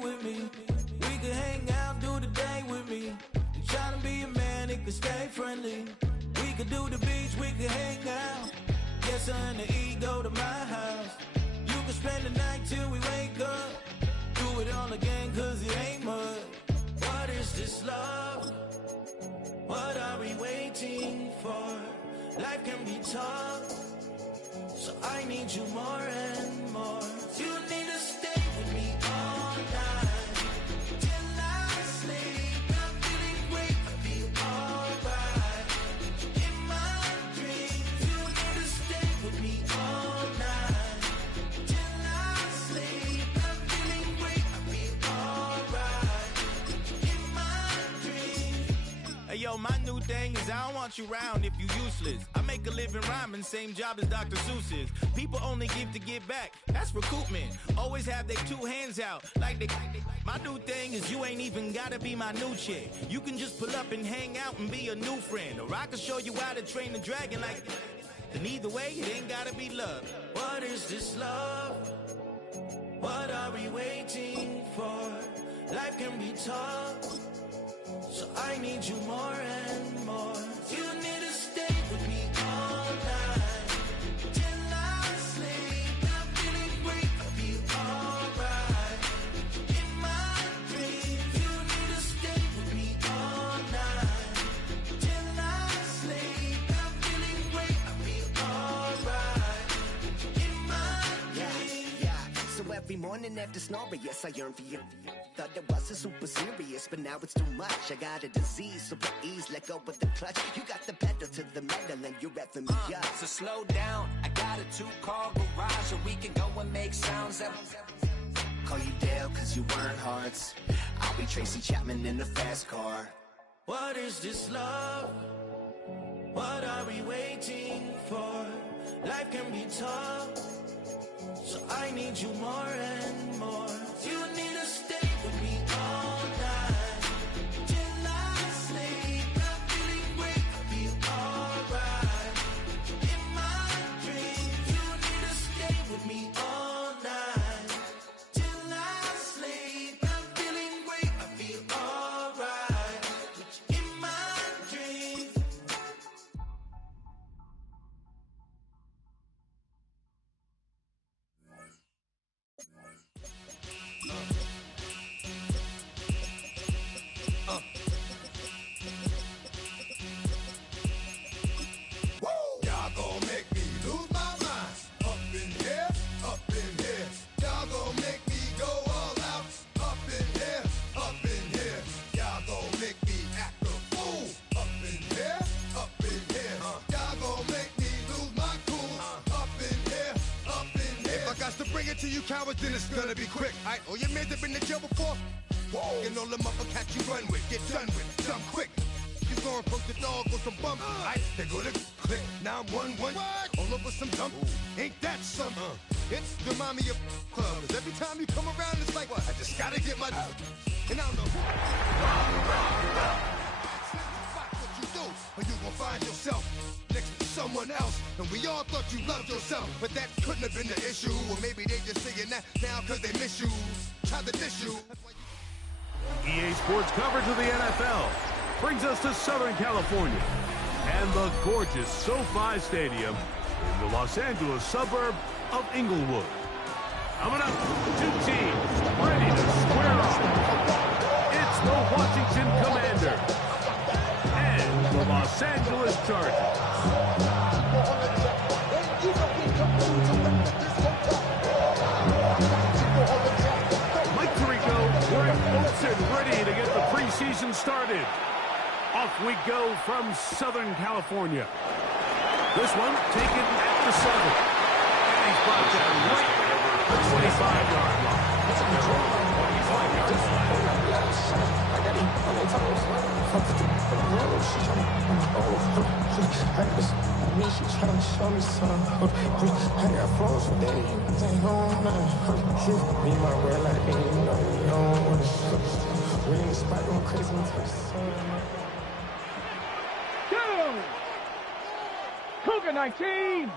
with me. We could hang out, do the day with me. I'm trying to be a man, it could stay friendly. We could do the beach, we could hang out. Yes, her and the E go to my house. You could spend the night till we wake up. Do it all again, cause it ain't mud. What is this love? What are we waiting for? Life can be tough, so I need you more and more. You need to stay with me all night till I sleep. I'm feeling great, I feel alright. In my dreams, you need to stay with me all night till I sleep. I'm feeling great, I feel alright. In my dreams. Hey yo, my new thing is I don't want you around if you useless. I make a living rhyming, same job as Dr. Seuss's. People only give to give back, that's recoupment. Always have their two hands out, like they. My new thing is you ain't even gotta be my new chick. You can just pull up and hang out and be a new friend. Or I can show you how to train the dragon like. And either way, it ain't gotta be love. What is this love? What are we waiting for? Life can be tough, so I need you more and more. You need to stay with me all night till I sleep. I'm feeling great, I feel alright. In my dreams, you need to stay with me all night till I sleep. I'm feeling great, I feel alright. In my dreams. Yeah. So every morning after snoring, yes, I yearn for you. Thought it wasn't super serious, but now it's too much. I got a disease, so please let go of the clutch. You got the pedal to the metal and you're revving me up. So slow down, I got a 2-car garage, so we can go and make sounds up. Call you Dale, cause you weren't hearts. I'll be Tracy Chapman in a fast car. What is this love? What are we waiting for? Life can be tough, so I need you more and more. You need to stay with me all night till I sleep. I'm feeling great, I feel alright. In my dreams, you need to stay with me all night till I sleep. I'm feeling great, I feel alright. In my dreams. Y'all gon' make me lose my mind. Up in here, up in here. Y'all gon' make me go all out. Up in here, up in here. Y'all gon' make me act a fool. Up in here, up in here. Y'all gon' make me lose my cool. Up in here, up in here. If I got to bring it to you cowards, then it's gonna be quick. Aight, all your men that been to jail before? Whoa. And all them other cats you run with, get done with, done quick. You going from the dog or some bump? Aight, they go to click 911. All over some dump. Ain't that something? It's remind me of clubs. Every time you come around, it's like, what? I just gotta get my. And I don't know. What you do, or you gon' find yourself next to someone else. And we all thought you loved yourself, but that couldn't have been the issue. Or maybe they just saying that now cause they miss you. Try to dish you. EA Sports coverage of the NFL brings us to Southern California and the gorgeous SoFi Stadium in the Los Angeles suburb of Inglewood. Coming up, two teams ready to square off. It's the Washington Commanders and the Los Angeles Chargers. Mike Tirico, we're in Oakland, ready to get the preseason started. Off we go from Southern California. This one taken at the 7. And he's brought down right at the 25-yard line. Me, she tryna show me something. I got flows for days. They don't know. Me, my real life, and you know you don't want to. We in the spot going crazy until the sun. Cougar 19.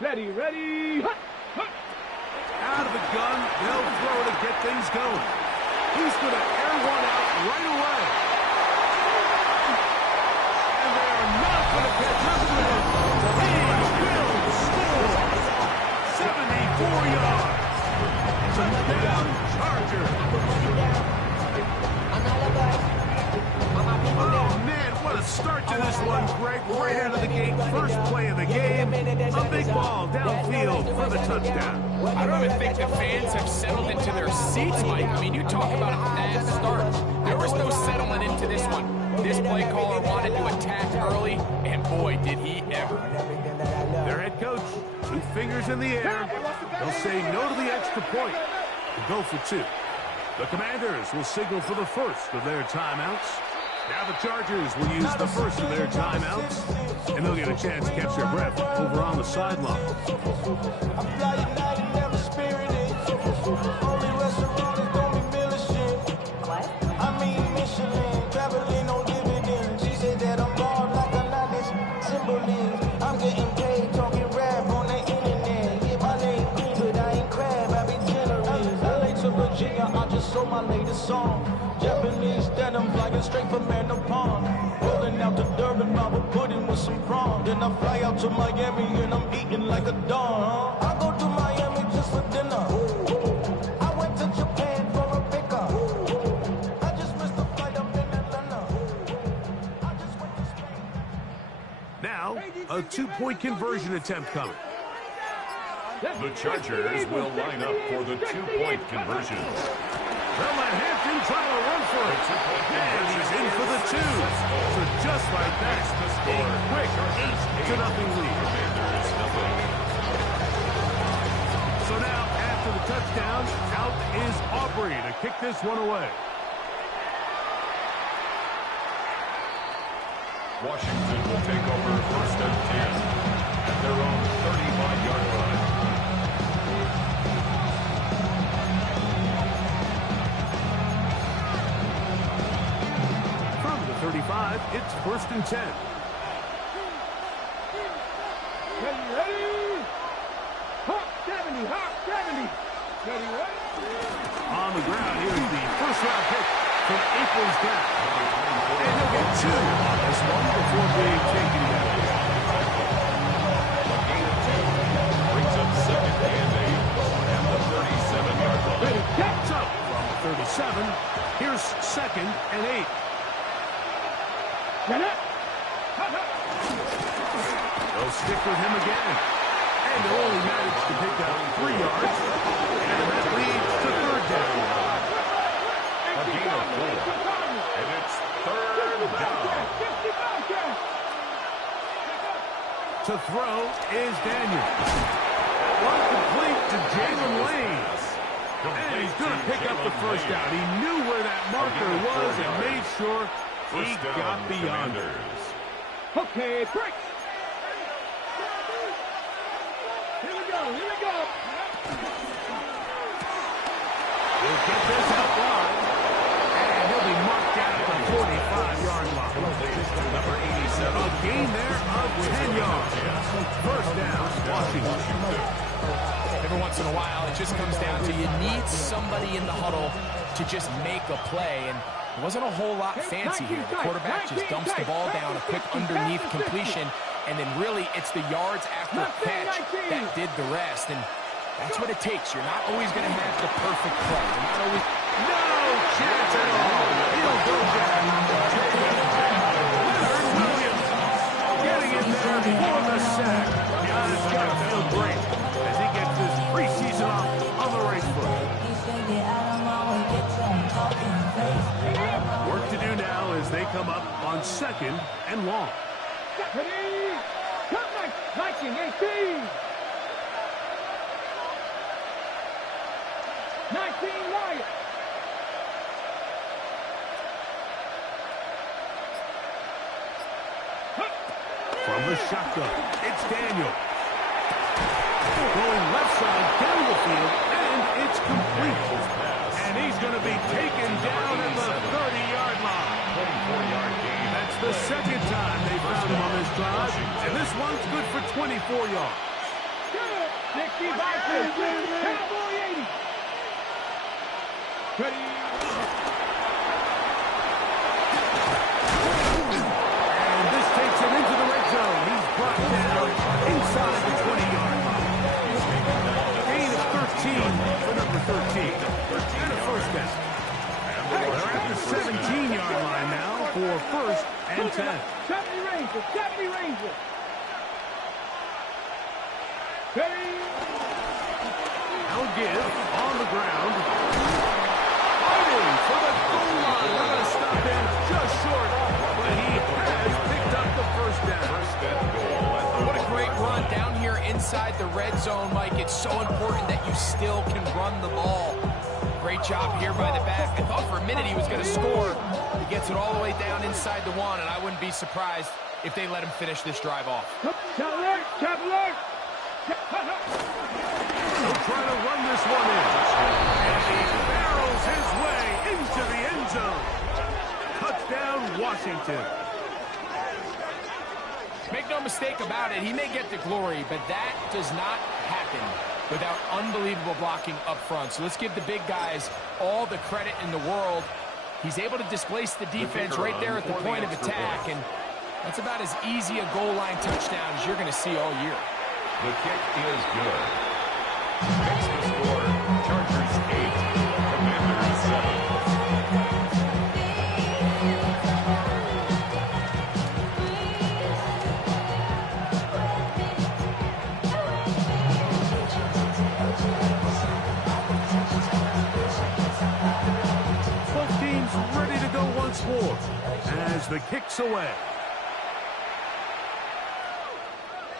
Ready. Out of the gun, they'll throw to get things going. He's going to air one out right away. And they are not going to catch up to him. He will score. 74 yards. Touchdown, Chargers. Oh, man, what a start to this one, Greg. Right out of the gate, first play of the game. A big ball downfield for the touchdown. I don't even think the fans have settled into their seats, Mike. I mean, you talk about a fast start. There was no settling into this one. This play caller wanted to attack early, and boy, did he ever. Their head coach, 2 fingers in the air. They'll say no to the extra point and go for 2. The Commanders will signal for the first of their timeouts. Now the Chargers will use the first of their timeouts, and they'll get a chance to catch their breath over on the sideline. I just sold my latest song. Japanese denim flying straight from Manapon. Rolling out to Durban, Bible pudding with some prawn. Then I fly out to Miami and I'm eating like a don. I go to Miami just for dinner. I went to Japan for a pickup. I just missed the flight up in Atlanta. I just went to Spain. Now, a 2-point conversion attempt coming. The Chargers will line up for the 2-point conversion. They'll let Hampton try to run for it. And he's in for the 2. So just like that, a quick 8-0 lead. So now, after the touchdown, out is Aubrey to kick this one away. Washington will take over first and 10 at their own 35-yard line. From the 35, it's first and 10. Ready? Hawk 70. Ready? On the ground, here's the first-round pick from April's Gap. And he'll get 2 on this one before being taken down. A gain of 2 brings up second and 8 at the 37-yard line. Gets up from the 37. Here's second and 8. They'll stick with him again. And they'll only manage to pick up 3 yards. And that leads to third down. A gain of 4. And it's third down. To throw is Daniel. One complete to Jalen Lane. And he's going to pick up the first down. He knew where that marker was and made sure he got beyond it. Okay, break. Here we go. He'll get this out wide. And he'll be marked down at the 45-yard line. Number 87. A gain there of 10 yards. First down, Washington. Every once in a while, it just comes down to you need somebody in the huddle to just make a play. And it wasn't a whole lot fancy here. The quarterback just dumps the ball down, a quick underneath completion, and then really it's the yards after catch that did the rest. And that's what it takes. You're not always going to have the perfect play. You're not always... No chance at all. He'll go down. Leonard Williams getting in there for the sack. Yeah, it's got to feel great as he gets this preseason off on the right foot. Work to do now as they come up on second and long. Ready? Come, 1918. 19 Wyatt. From the shotgun, it's Daniel. Going left side down the field, and it's complete. And he's going to be taken down at the 30-yard line. 24-yard gain. That's the second time they found him on this drive, and this one's good for 24 yards. And this takes him into the red zone. He's brought down inside the 20-yard line. Gain of 13 for number 13. And a first down. They're at the 17-yard line now for first and 10. 70 Rangers, 70 Rangers. Now give on the ground. Fighting for the goal line. We're going to stop him just short, but he has picked up the first down. What a great run down here inside the red zone, Mike. It's so important that you still can run the ball. Great job here by the back. I thought for a minute he was going to score. He gets it all the way down inside the one, and I wouldn't be surprised if they let him finish this drive off. He'll try to run this one in. And he barrels his way into the end zone. Touchdown, Washington. Make no mistake about it, he may get the glory, but that does not happen without unbelievable blocking up front. So let's give the big guys all the credit in the world. He's able to displace the defense right there at the point of attack, and that's about as easy a goal line touchdown as you're going to see all year. The kick is good. Makes the score. Chargers 8, Commanders 7. Both teams ready to go once more as the kick's away.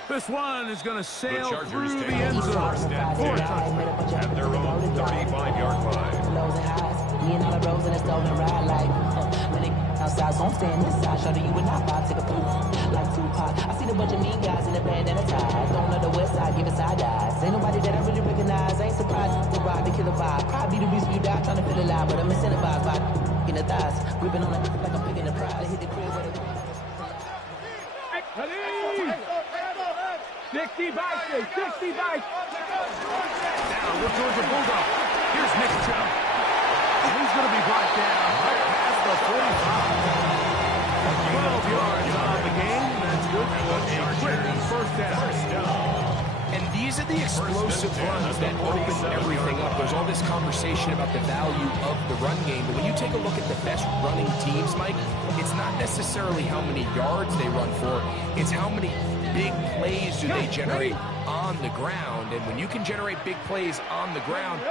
This one is going to sail through the end zone for a touchdown. At their own 35-yard line. Lows and highs, me and all the roads in a stolen ride like when they outside, so I'm staying inside. Show you would not buy, take a poop like Tupac. I seen a bunch of mean guys in a band and a tie. Don't know the west side, give it side eyes. Ain't nobody that I really recognize. I ain't surprised to ride the killer vibe. Probably the reason you die trying to feel alive, but I'm incentivized by in the thighs. Gripping on it like I'm picking the prize. I hit the crib with it. 60 bikes, 60 bikes. Now look towards the Bulldog. Here's Nick Chubb. He's going to be brought down right past the 45. 12 yards on the game. That's good for a quick first down. And these are the explosive runs that open everything up. There's all this conversation about the value of the run game, but when you take a look at the best running teams, Mike, it's not necessarily how many yards they run for, it's how many big plays do they generate on the ground. And when you can generate big plays on the ground,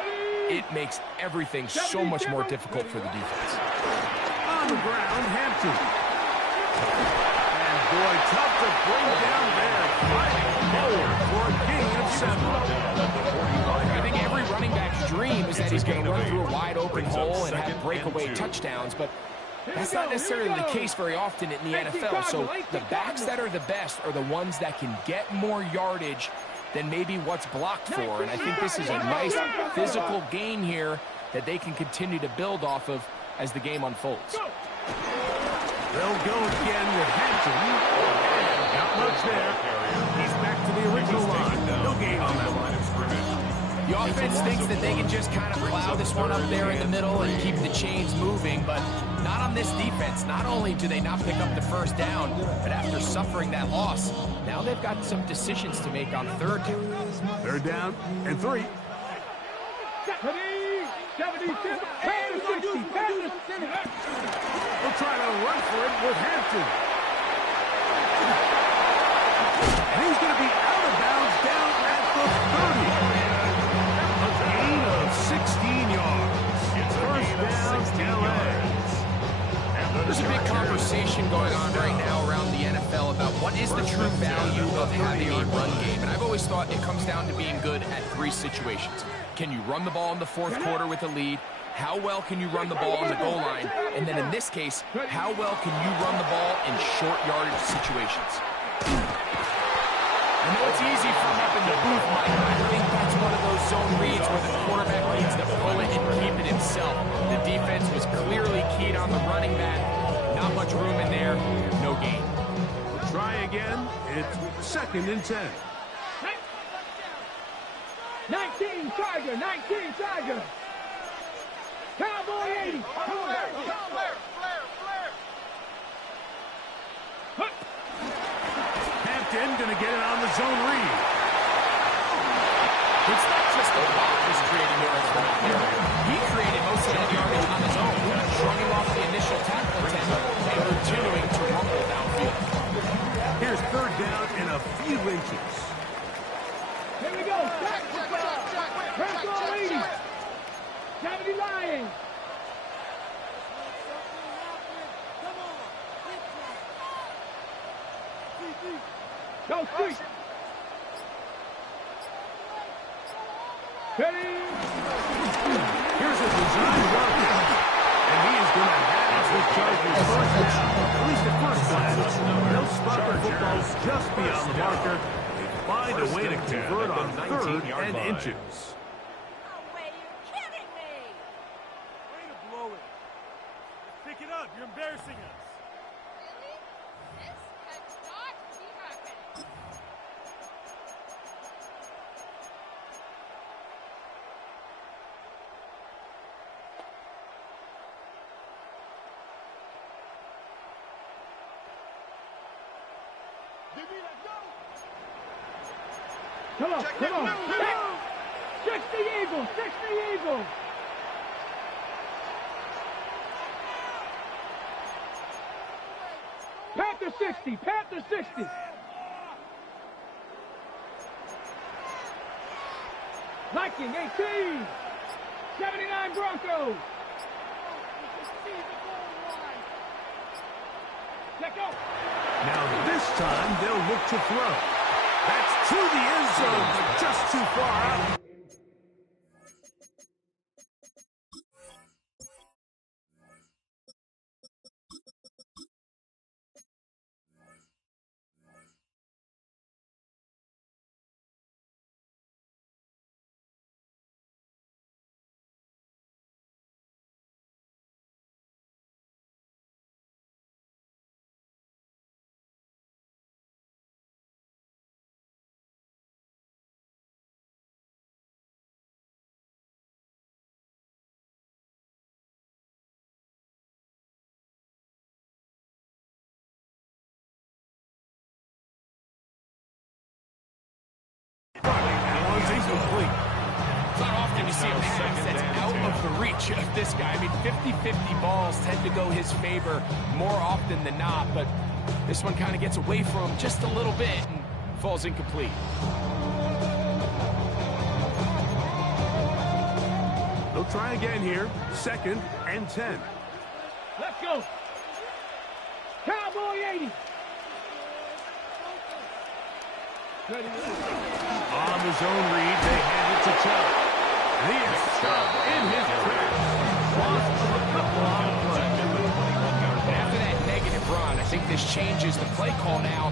it makes everything so much more difficult for the defense. On the ground, Hampton. And boy, tough to bring down there. Fighting forward for a gain of 7. I think every running back's dream is that he's going to run through a wide open hole and have breakaway touchdowns, but that's not necessarily the case very often in the NFL. So the backs that are the best are the ones that can get more yardage than maybe what's blocked for. And I think this is a nice physical gain here that they can continue to build off of as the game unfolds. They'll go again with Hampton. Not much there. He's back to the original line. No gain on that line of scrimmage. The offense thinks that they can just kind of plow this one up there in the middle and keep the chains moving, but not on this defense. Not only do they not pick up the first down, but after suffering that loss, now they've got some decisions to make on third down. Third down and 3. 77, 60, We'll try to run for it with Hampton. And he's going to be out of bounds down at the 30. A gain of 16 yards. It's first down, LA. There's a big conversation going on right now around the NFL about what is the true value of having a run game. And I've always thought it comes down to being good at 3 situations. Can you run the ball in the 4th quarter with a lead? How well can you run the ball on the goal line? And then in this case, how well can you run the ball in short yardage situations? I know it's easy from up in the booth, Mike, but I think that's one of those zone reads where the quarterback needs to pull it and keep it himself. The defense was clearly keyed on the running back. Not much room in there. No gain. We'll try again. It's 2nd and 10. 19 Tiger, 19 Tiger. Cowboy 80. Come on. Hampton gonna get it on the zone read. It's not just the block is creating yards from that area. He created most of that yardage on his own, shrugging off the initial tackle attempt and continuing to rumble downfield. Here's third down in a few inches. Here we go. Press on 80. 70 Lions. Go street. Ready. Here's a design run. And he is going to have the Chargers first down. At least at first glance. They'll spot the football just beyond the marker. They find a way to convert on third and inches. No way, you're kidding me! Way to blow it. Pick it up. You're embarrassing us. Really? This cannot be happening. Come on. 60 Eagles. 60 Eagles. Panther 60. Panther 60. Viking 18. 79 Broncos. Let go. Now this time they'll look to throw. That's to the end zone, but just too far out. Incomplete. It's not often you see a pass that's out of the reach of this guy. I mean, 50-50 balls tend to go his favor more often than not, but this one kind of gets away from him just a little bit and falls incomplete. They'll try again here. 2nd and 10. Let's go. Cowboy 80. Ready. On his own read, they hand it to Chubb. And he is stopped in his tracks. Lost of a couple on the play. And after that negative run, I think this changes the play call now.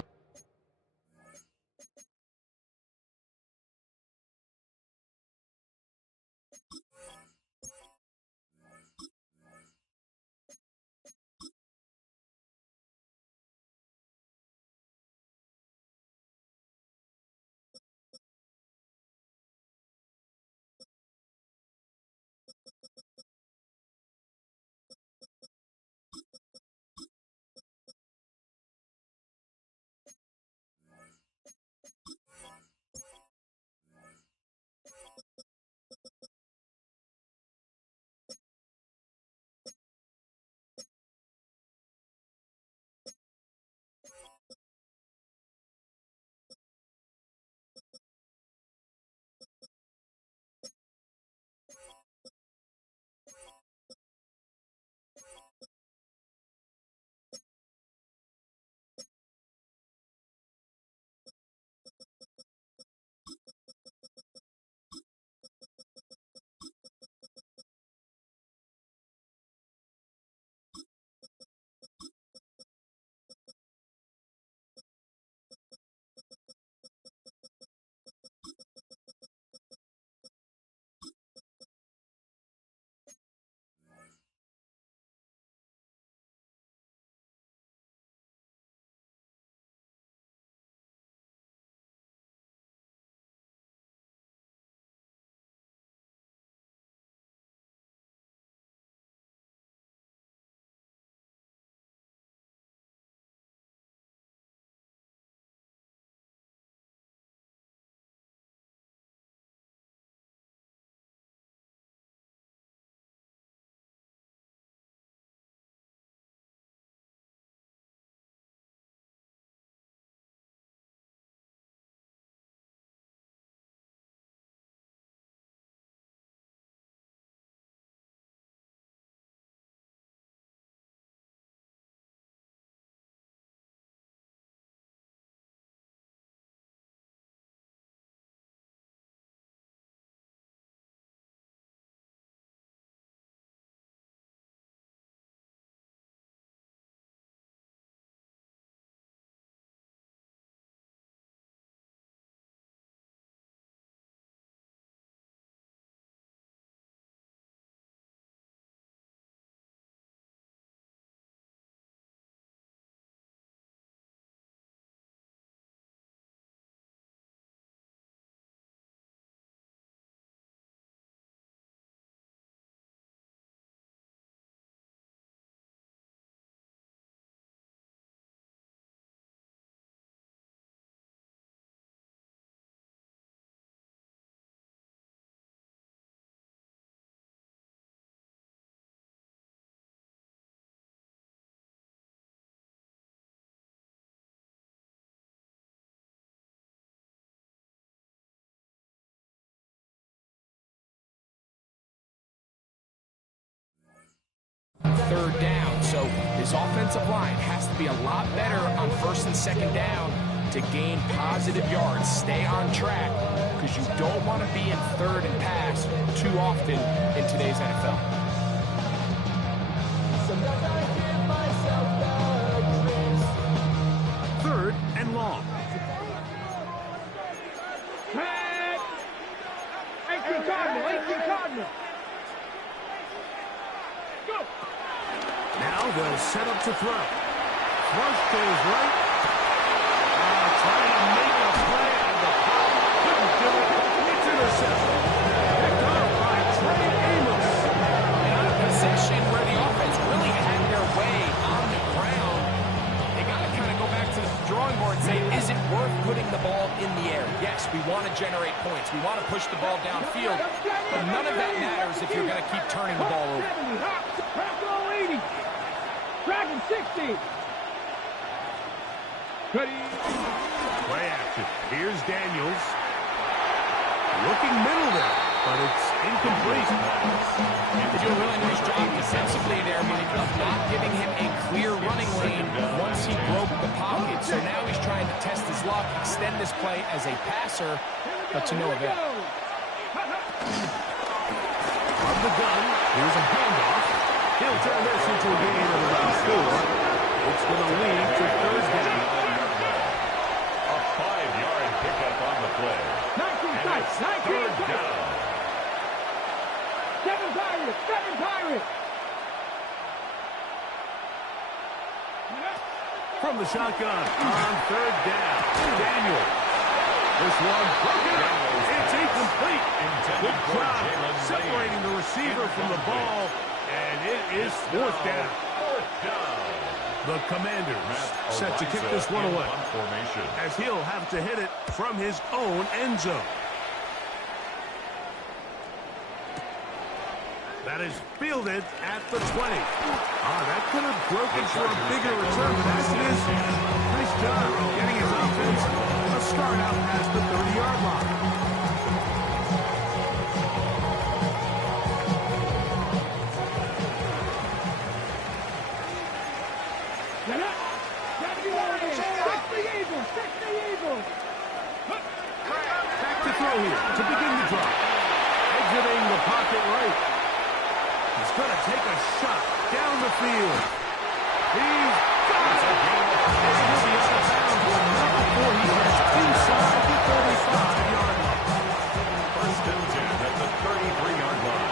3rd down. So his offensive line has to be a lot better on 1st and 2nd down to gain positive yards. Stay on track, because you don't want to be in 3rd and pass too often in today's NFL. Third and long. 18 Cardinal. Go. Now they'll set up to throw. Rush goes right. Trying to make a play out of the pocket. Couldn't do it. It's intercepted. Picked up by Trey Amos. And on a possession where the offense really had their way on the ground, they got to kind of go back to the drawing board and say, is it worth putting the ball in the air? Yes, we want to generate points. We want to push the ball downfield, but none of that matters if you're going to keep turning the ball over. Dragon 80. Dragon 60. Ready. Play action. Here's Daniels. Looking middle there, but it's incomplete. They do a really nice job defensively there, Mike, of not giving him a clear running lane once he broke the pocket. So now he's trying to test his luck, extend this play as a passer, but to no avail. From the gun, here's a handoff. He'll turn this into a gain of about 4. It's for the lead to 3rd down. A 5-yard pickup on the play. 19 Pirates. 3rd down. 7 Pirates. From the shotgun on 3rd down. Daniel. This one broken up. It's incomplete. Good job separating the receiver from the ball, and it is 4th down. The Commanders set to kick this one away, as he'll have to hit it from his own end zone. That is fielded at the 20. That could have broken for a bigger return, but as it is, nice job getting his offense a start out past the 30-yard line. Back to throw here to begin the drive. Exiting the pocket right. He's going to take a shot down the field. He's got it. And he'll be out of bounds not before he gets inside the 35-yard line. 1st and 10 at the 33-yard line.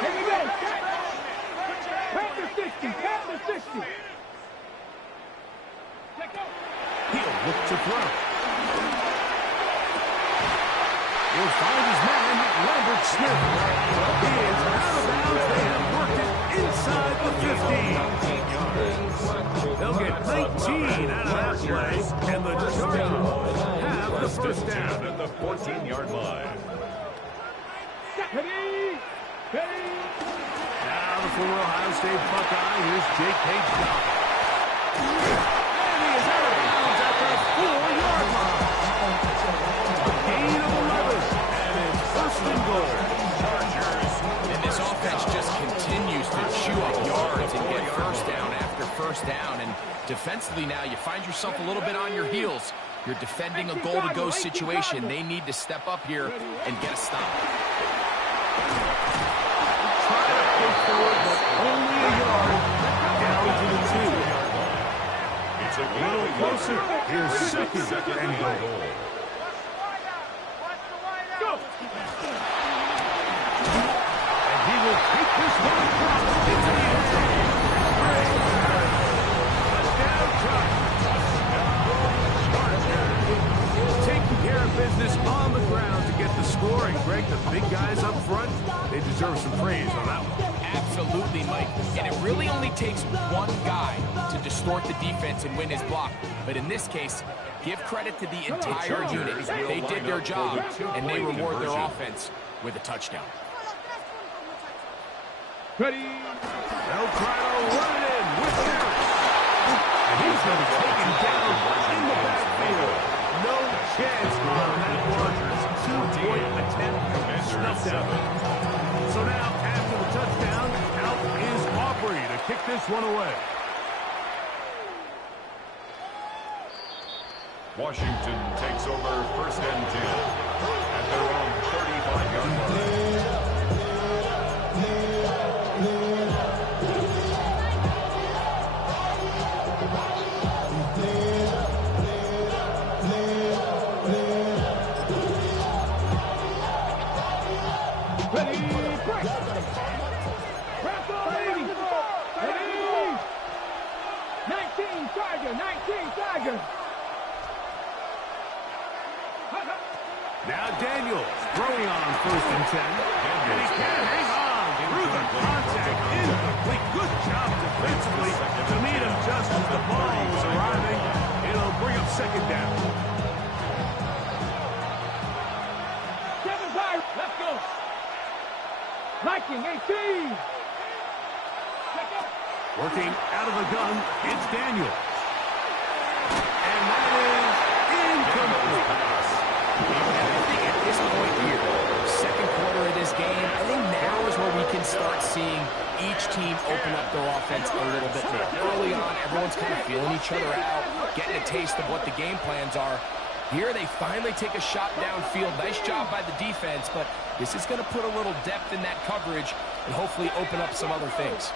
Here we go. Panther 60. He'll look to throw. He'll find his man, Lambert Smith. He is out of bounds. They have worked it inside the 15. They'll get 19 out of that play, and the Chargers have the 1st down at the 14-yard line. Now the former Ohio State Buckeye. Here's Jake Page. And he is out of bounds at the 4-yard line. A gain of 11, and it's 1st and goal. Chargers. And this offense just continues to chew up yards and get 1st down after 1st down. And defensively now, you find yourself a little bit on your heels. You're defending a goal-to-go situation. They need to step up here and get a stop. Try to push forward, but only a yard down to the 2. It's a little closer. Here's 2nd and goal. And he will take this one across into the end zone. Touchdown, Chargers. Taking care of business on the ground to get the score. And Greg, the big guys up front, they deserve some praise on that one. Absolutely, Mike. And it really only takes one guy to distort the defense and win his block. But in this case, give credit to the entire unit. They did their job, and they reward their offense with a touchdown. Ready. They'll try to run it in with Harris. And he's going to be taken down in the backfield. No chance on that Rodgers 2-point attempt snuffed out. So now, after the touchdown, out this one away. Washington takes over 1st and 10 at their own 35-yard line. Ready, break! Press on 80! Ready! 19 Tiger! 19 Tiger! Now Daniels throwing on 1st and 10. And he can't hang on through the contact. Incomplete. Good job defensively to meet him just as the ball was arriving. It'll bring up 2nd down. 7 Pirates! Let's go! Viking 18! Working out of the gun, it's Daniels. And that is incomplete. I think at this point here, 2nd quarter of this game, I think now is where we can start seeing each team open up their offense a little bit more. Early on, everyone's kind of feeling each other out, getting a taste of what the game plans are. Here they finally take a shot downfield. Nice job by the defense, but this is going to put a little depth in that coverage and hopefully open up some other things.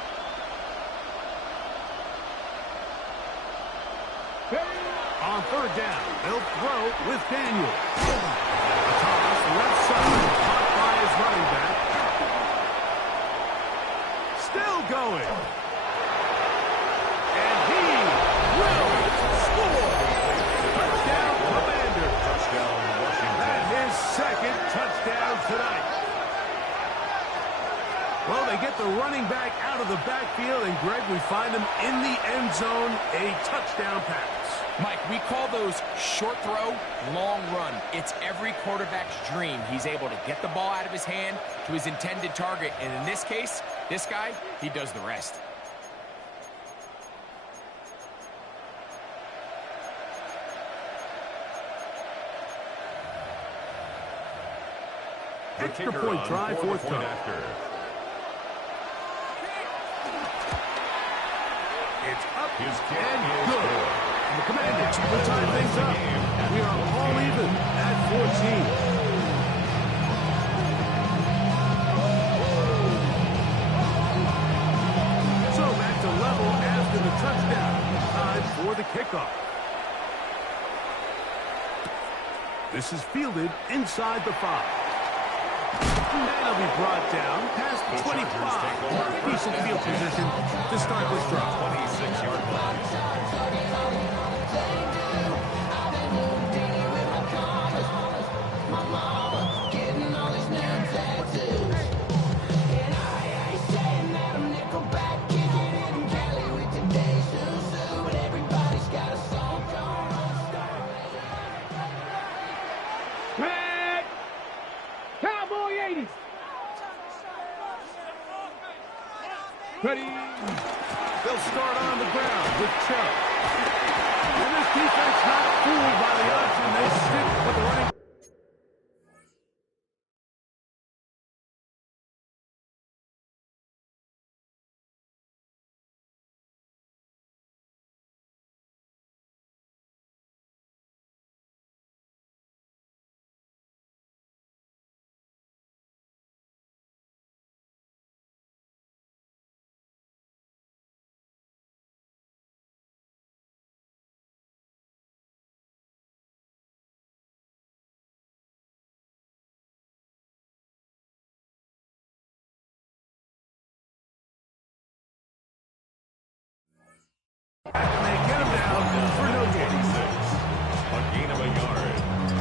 On 3rd down, they'll throw with Daniels. A toss left side, caught by his running back. Still going. And he will score. Touchdown, Commander. Touchdown, Washington. And his 2nd touchdown tonight. Well, they get the running back out of the backfield, and Greg, we find him in the end zone, a touchdown pass. Mike, we call those short throw, long run. It's every quarterback's dream. He's able to get the ball out of his hand to his intended target, and in this case, this guy, he does the rest. Extra point try forthcoming. It's up and good. And the Commanders will tie things up. We are all even at 14. So back to level after the touchdown. Time for the kickoff. This is fielded inside the 5. And it'll be brought down past the 25. Decent field position to start this drive. 26-yard line. Cowboy 80! Ready? They'll start on the ground with Chubb. And this defense not fooled by the option. They stick with the running. And they get him down for no gain. A gain of a yard.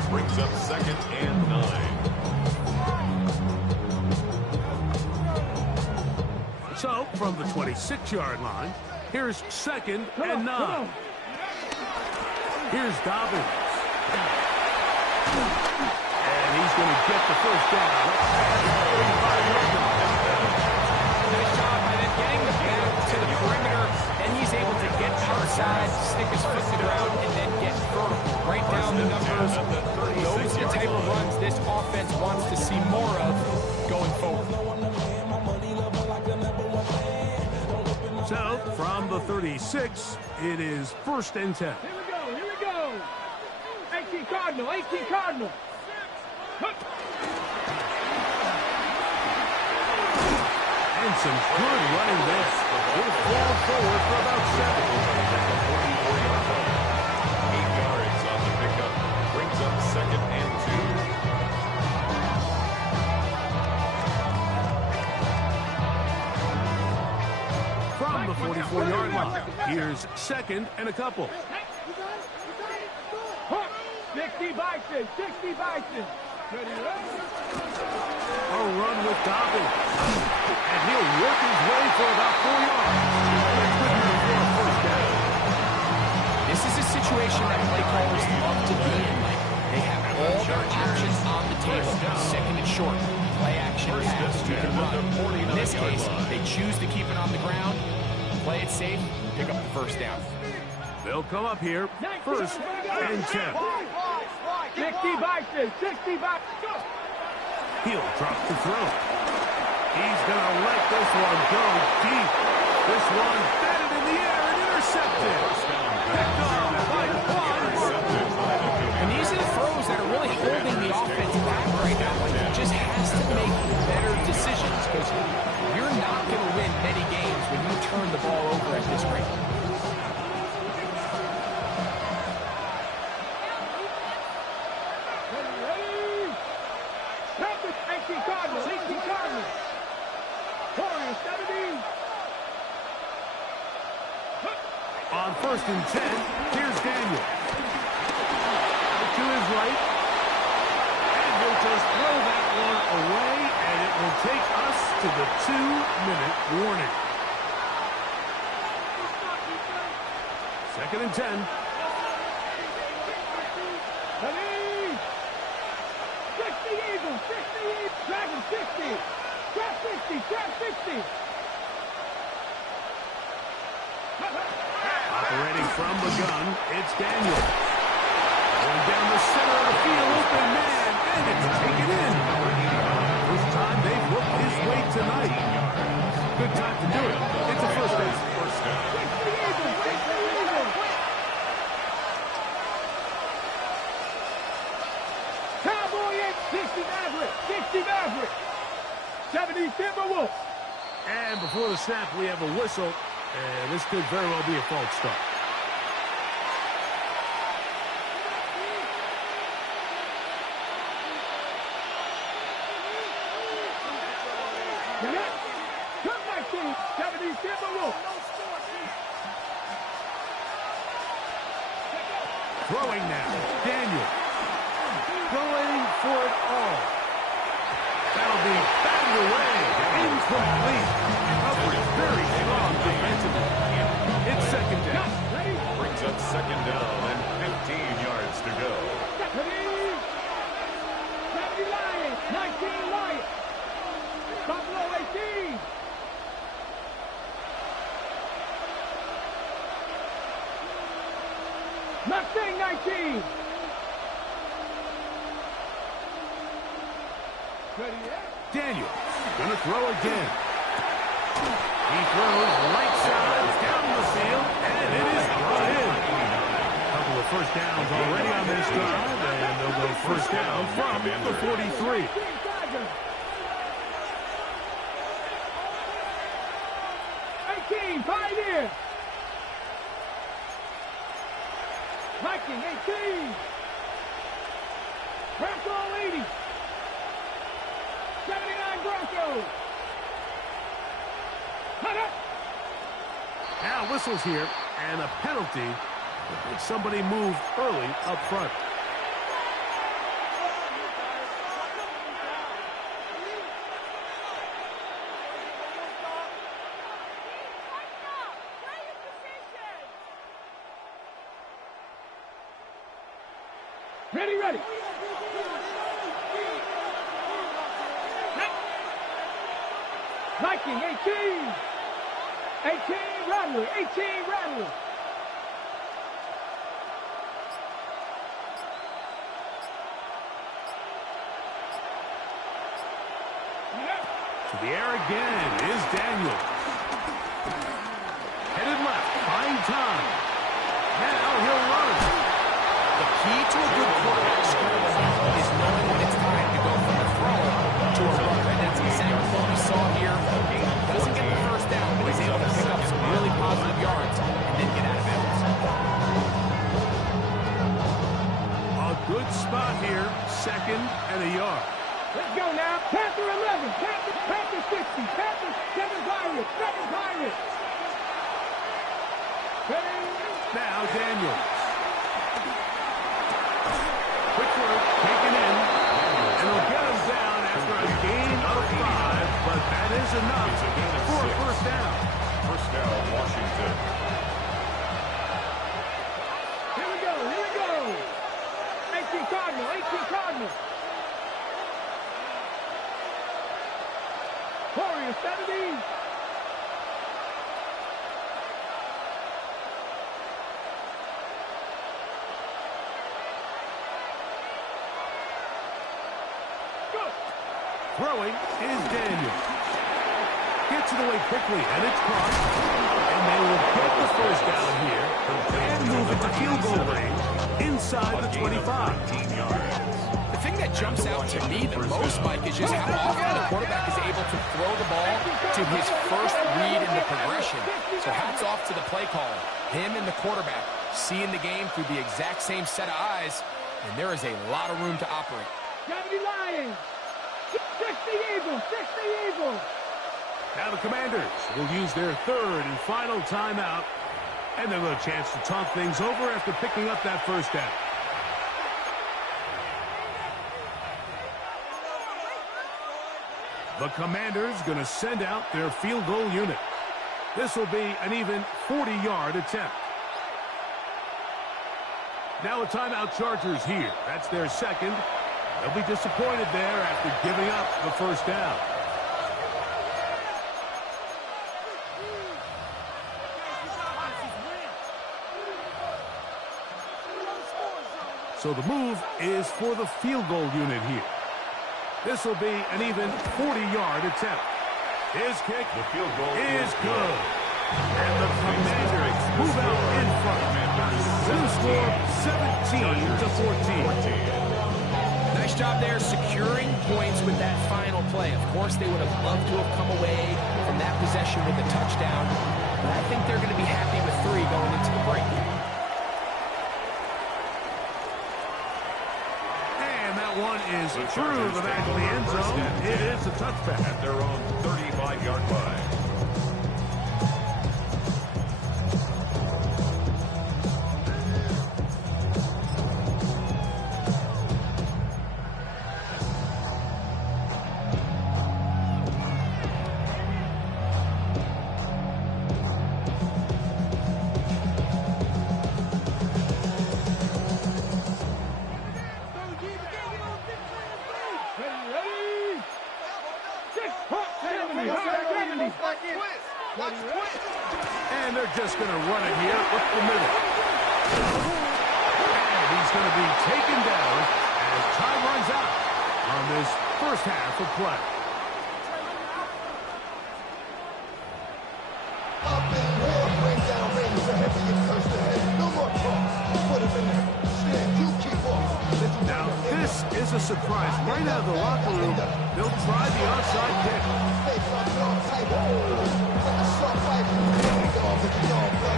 Brings up 2nd and 9. So, from the 26-yard line, here's 2nd and 9. Here's Dobbins. And he's going to get the 1st down. Nice job by them getting the back to the perimeter. Then he's able to get outside, stick his foot to the ground, and then get vertical. Right down the numbers. Those are the type of runs this offense wants to see more of going forward. So, from the 36, it is 1st and 10. Here we go. 18 Cardinal, 18 Cardinal. And some good running there. He'll fall forward for about 7. At the 44-yard line. 8 yards on the pickup. Brings up 2nd and 2. From the 44-yard line, here's 2nd and a couple. 60 Bison, 60 Bison. A run with Dobbins. And he'll work his way for about 4 yards. This is a situation that play callers love to be in. Like, they have all their options on the table. 2nd and short, play action pass, you can run. In this case, they choose to keep it on the ground, play it safe, pick up the 1st down. They'll come up here, 1st and 10. 60 Bison, 60 Bison. He'll drop the throw. He's going to let this one go deep. This one batted in the air and intercepted. Picked up by And these are the throws that are really holding the offense back right now. Like, he just has to make better decisions because you're not going to win many games when you turn the ball over at this rate. On 1st and 10, here's Daniel. To his right. And he'll just throw that one away, and it will take us to the 2-minute warning. 2nd and 10. 60 Eagles, 60 Eagles. Dragon 60. Trap 60, trap 60. Operating from the gun, it's Daniel. Going down the center of the field, open man, and it's taken in. First time they've looked his way tonight. Good time to do it. It's a 1st down. Cowboy 60 Maverick, 60 Maverick. 70 Timberwolves. And before the snap, we have a whistle. And this could very well be a false start. Come back, team. 70 Timberwolves. Throwing now. Daniel. Going for it all. That'll be batted away. Incomplete. Coverage very strong defensively. It's 2nd down. Brings up 2nd down and 15 yards to go. 70 Lions, 19 Lions. Buffalo 18. Mustang 19. Daniel going to throw again. He throws right side down the field, and it is brought in. A couple of 1st downs already on this drive, and they'll go 1st down from the 43. Pioneer. Viking 18. Bronco 80. 79 Broncos. Now whistles here, and a penalty. Somebody moved early up front. Ready. Viking 18. 18 Rattler. 18 Rattler. To the air again is Daniel. key to a good quarterback scramble is knowing when it's time to go from a throw to a run. And that's exactly what we saw here. Doesn't get the first down, but he's able to pick up some really positive yards and then get out of bounds. A good spot here, 2nd and a yard. Let's go now. Panther 11, Panther 60, Panther 7 Pirates, 7 Pirates. Now Daniels. Quick work, taken in, and he'll get him down after a gain of 5, but that is enough for a first down. First down, Washington. Here we go. 18 Cardinal. Warrior 70. Throwing is Daniels. Gets it away quickly, and it's caught. And they will get the first down here and move it to field goal range inside the 25. The thing that jumps out to me the most, Mike, is just how often the quarterback is able to throw the ball to his first read in the progression. So hats off to the play caller. Him and the quarterback seeing the game through the exact same set of eyes, and there is a lot of room to operate. 70 Lions. 60 Eagles. Now the Commanders will use their 3rd and final timeout, and they'll have a chance to talk things over after picking up that first down. The Commanders going to send out their field goal unit. This will be an even 40-yard attempt. Now a timeout Chargers here. That's their 2nd. They'll be disappointed there after giving up the first down. So the move is for the field goal unit here. This will be an even 40-yard attempt. His kick is good. And the Commanders move out in front. The score 17-14. Nice job there securing points with that final play. Of course, they would have loved to have come away from that possession with a touchdown, but I think they're going to be happy with 3 going into the break. And that one is through the back of the end zone. It is a touchback. At their own 35-yard line. And they're just going to run it here up the middle. And he's going to be taken down as time runs out on this first half of play. Up in here, bring down rings, the heavy and curse the head. No more talk. Put him in there. Stand, you keep off. Now, this is a surprise. Right out of the locker room, they'll try the onside kick.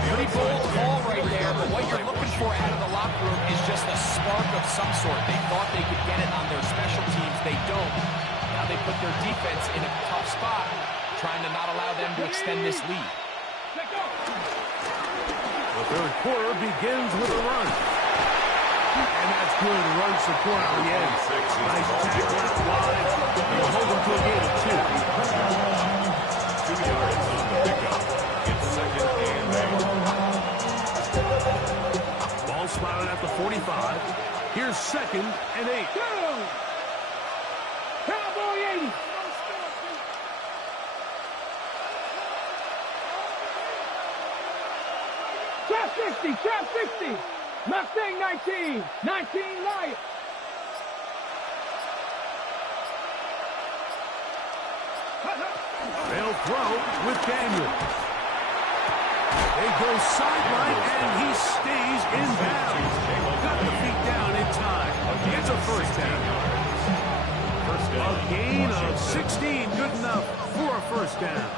Pretty bold call right there, but what you're looking for out of the locker room is just a spark of some sort. They thought they could get it on their special teams. They don't. Now they put their defense in a tough spot, trying to not allow them to extend this lead. The third quarter begins with a run. And that's good run support on the end. Nice tackle out wide. They'll hold them to a gain of 2. 2 yards on the pickup. It's 2nd and 8. Ball spotted at the 45. Here's 2nd and 8. Cowboy 80. Trap 60. Mustang 19 Lions. They'll throw with Daniel. They go sideline, and he stays in bounds. Got the feet down 16, good enough for a first down.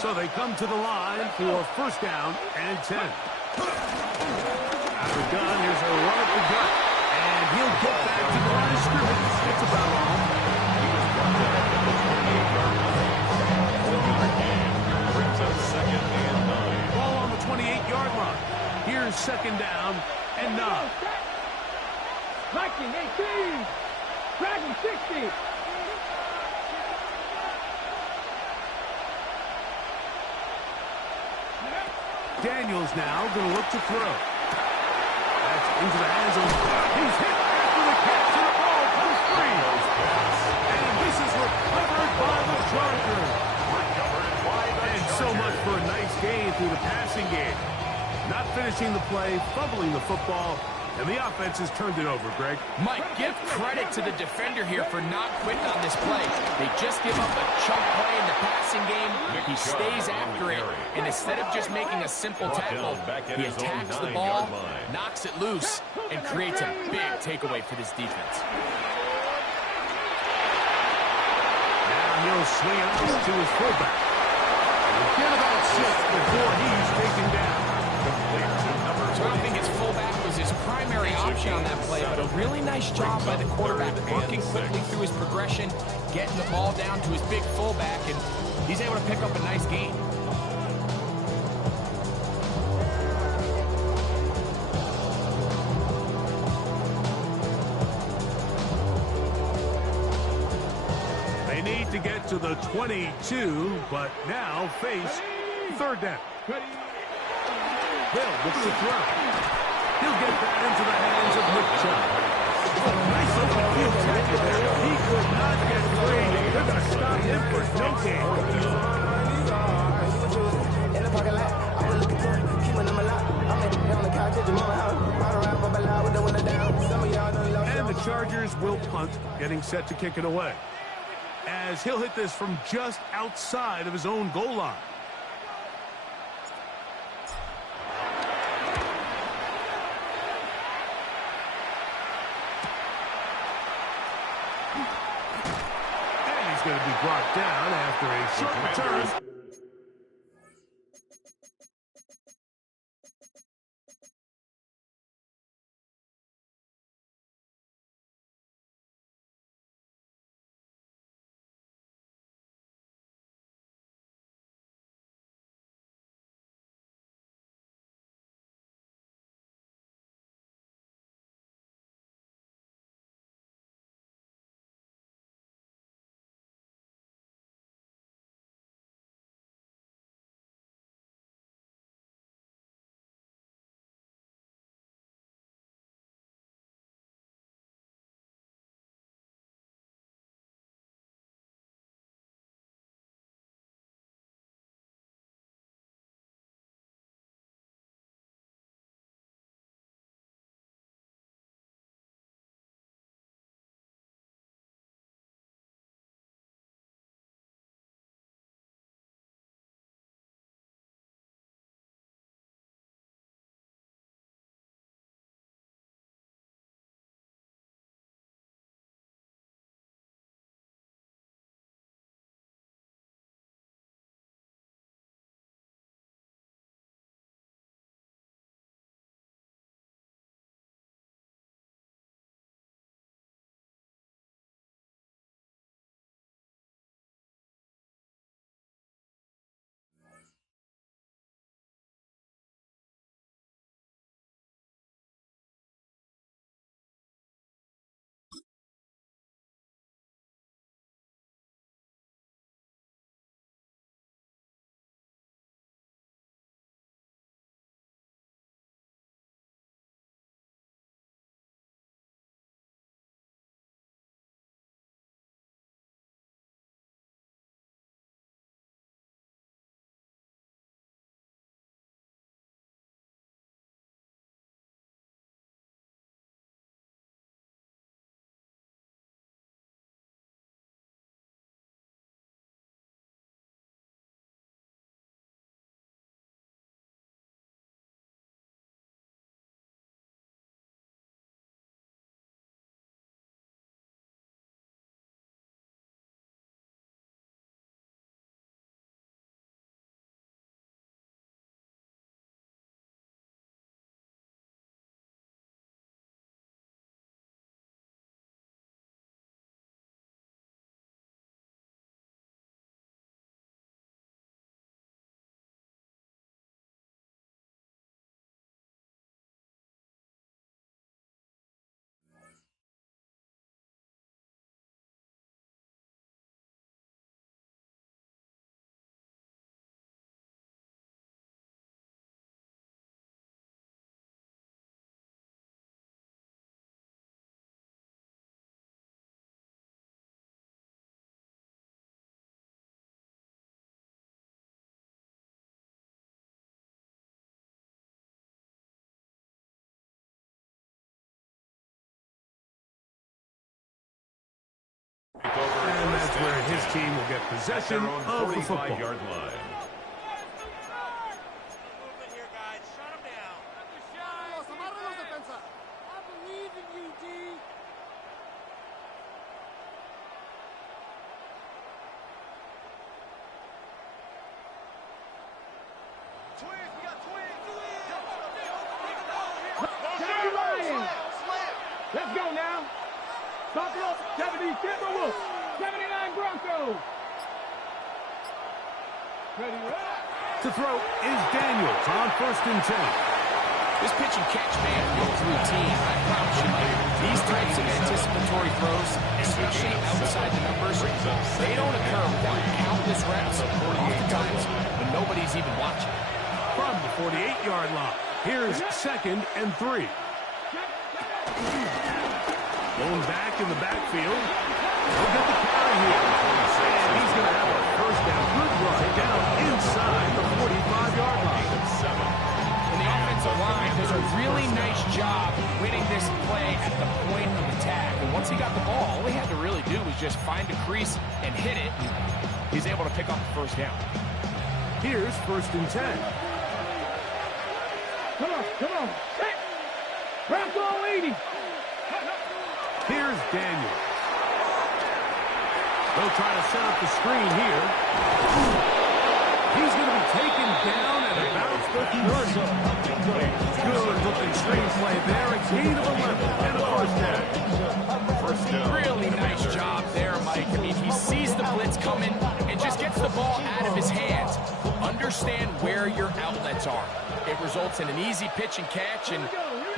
So they come to the line for first down and 10. Out of the gun, here's a run at the gut. And he'll get back to the line of scrimmage. It's about all. He was brought down at the 28-yard line. 4-yard gain brings up second and 9. Ball on the 28-yard line. Here's second down and 9. Viking 18. Dragon 60. Daniels now going to look to throw. That's into the hands of... He's hit after the catch, and the ball comes free. And this is recovered by the Chargers. And so much for a nice gain through the passing game. Not finishing the play, fumbling the football, and the offense has turned it over, Greg. Mike, give credit to the defender here for not quitting on this play. They just give up a chunk play in the passing game. He stays after it, and instead of just making a simple tackle, he attacks the ball, knocks it loose, and creates a big takeaway for this defense. Now he'll swing it out to his fullback. Get about 6 before he's taken down. So I don't think his fullback was his primary option on that play, but a really nice job by the quarterback, working quickly through his progression, getting the ball down to his big fullback, and he's able to pick up a nice gain. They need to get to the 22, but now face third down. Hill looks to throw. He'll get that into the hands of Nick Chubb. Oh, nice open field tackle there. He could not get free. They're going to stop him for no gain. In the parking lot, I was looking to keeping them a lot. I'm on the couch at your mama house. Ride around, but loud with the window down. Some of y'all know you love. And the Chargers will punt, getting set to kick it away. As he'll hit this from just outside of his own goal line. Going to be brought down after a short return. This team will get possession of the football. 45-yard line. Let's go now. Buffalo, 70 Timberwolves, 79 Broncos. Ready, To throw is Daniels on 1st and 10. This pitch and catch may appeal to routine. I promise you, these types of anticipatory throws, especially outside the numbers, they don't occur without countless reps, oftentimes when nobody's even watching. From the 48-yard line, here's 2nd and 3. Going back in the backfield. He'll get the carry here. And he's going to have a first down. Good run down inside the 45-yard line. And the offensive line does a really nice job winning this play at the point of attack. And once he got the ball, all he had to really do was just find a crease and hit it. And he's able to pick up the first down. Here's 1st and 10. Come on. Bronco 80. Here's Daniels. They'll try to set up the screen here. He's going to be taken down at about the 30. Good-looking screenplay there. A gain of 11 and a first down. Really nice job there, Mike. I mean, he sees the blitz coming and just gets the ball out of his hands. Understand where your outlets are. It results in an easy pitch and catch and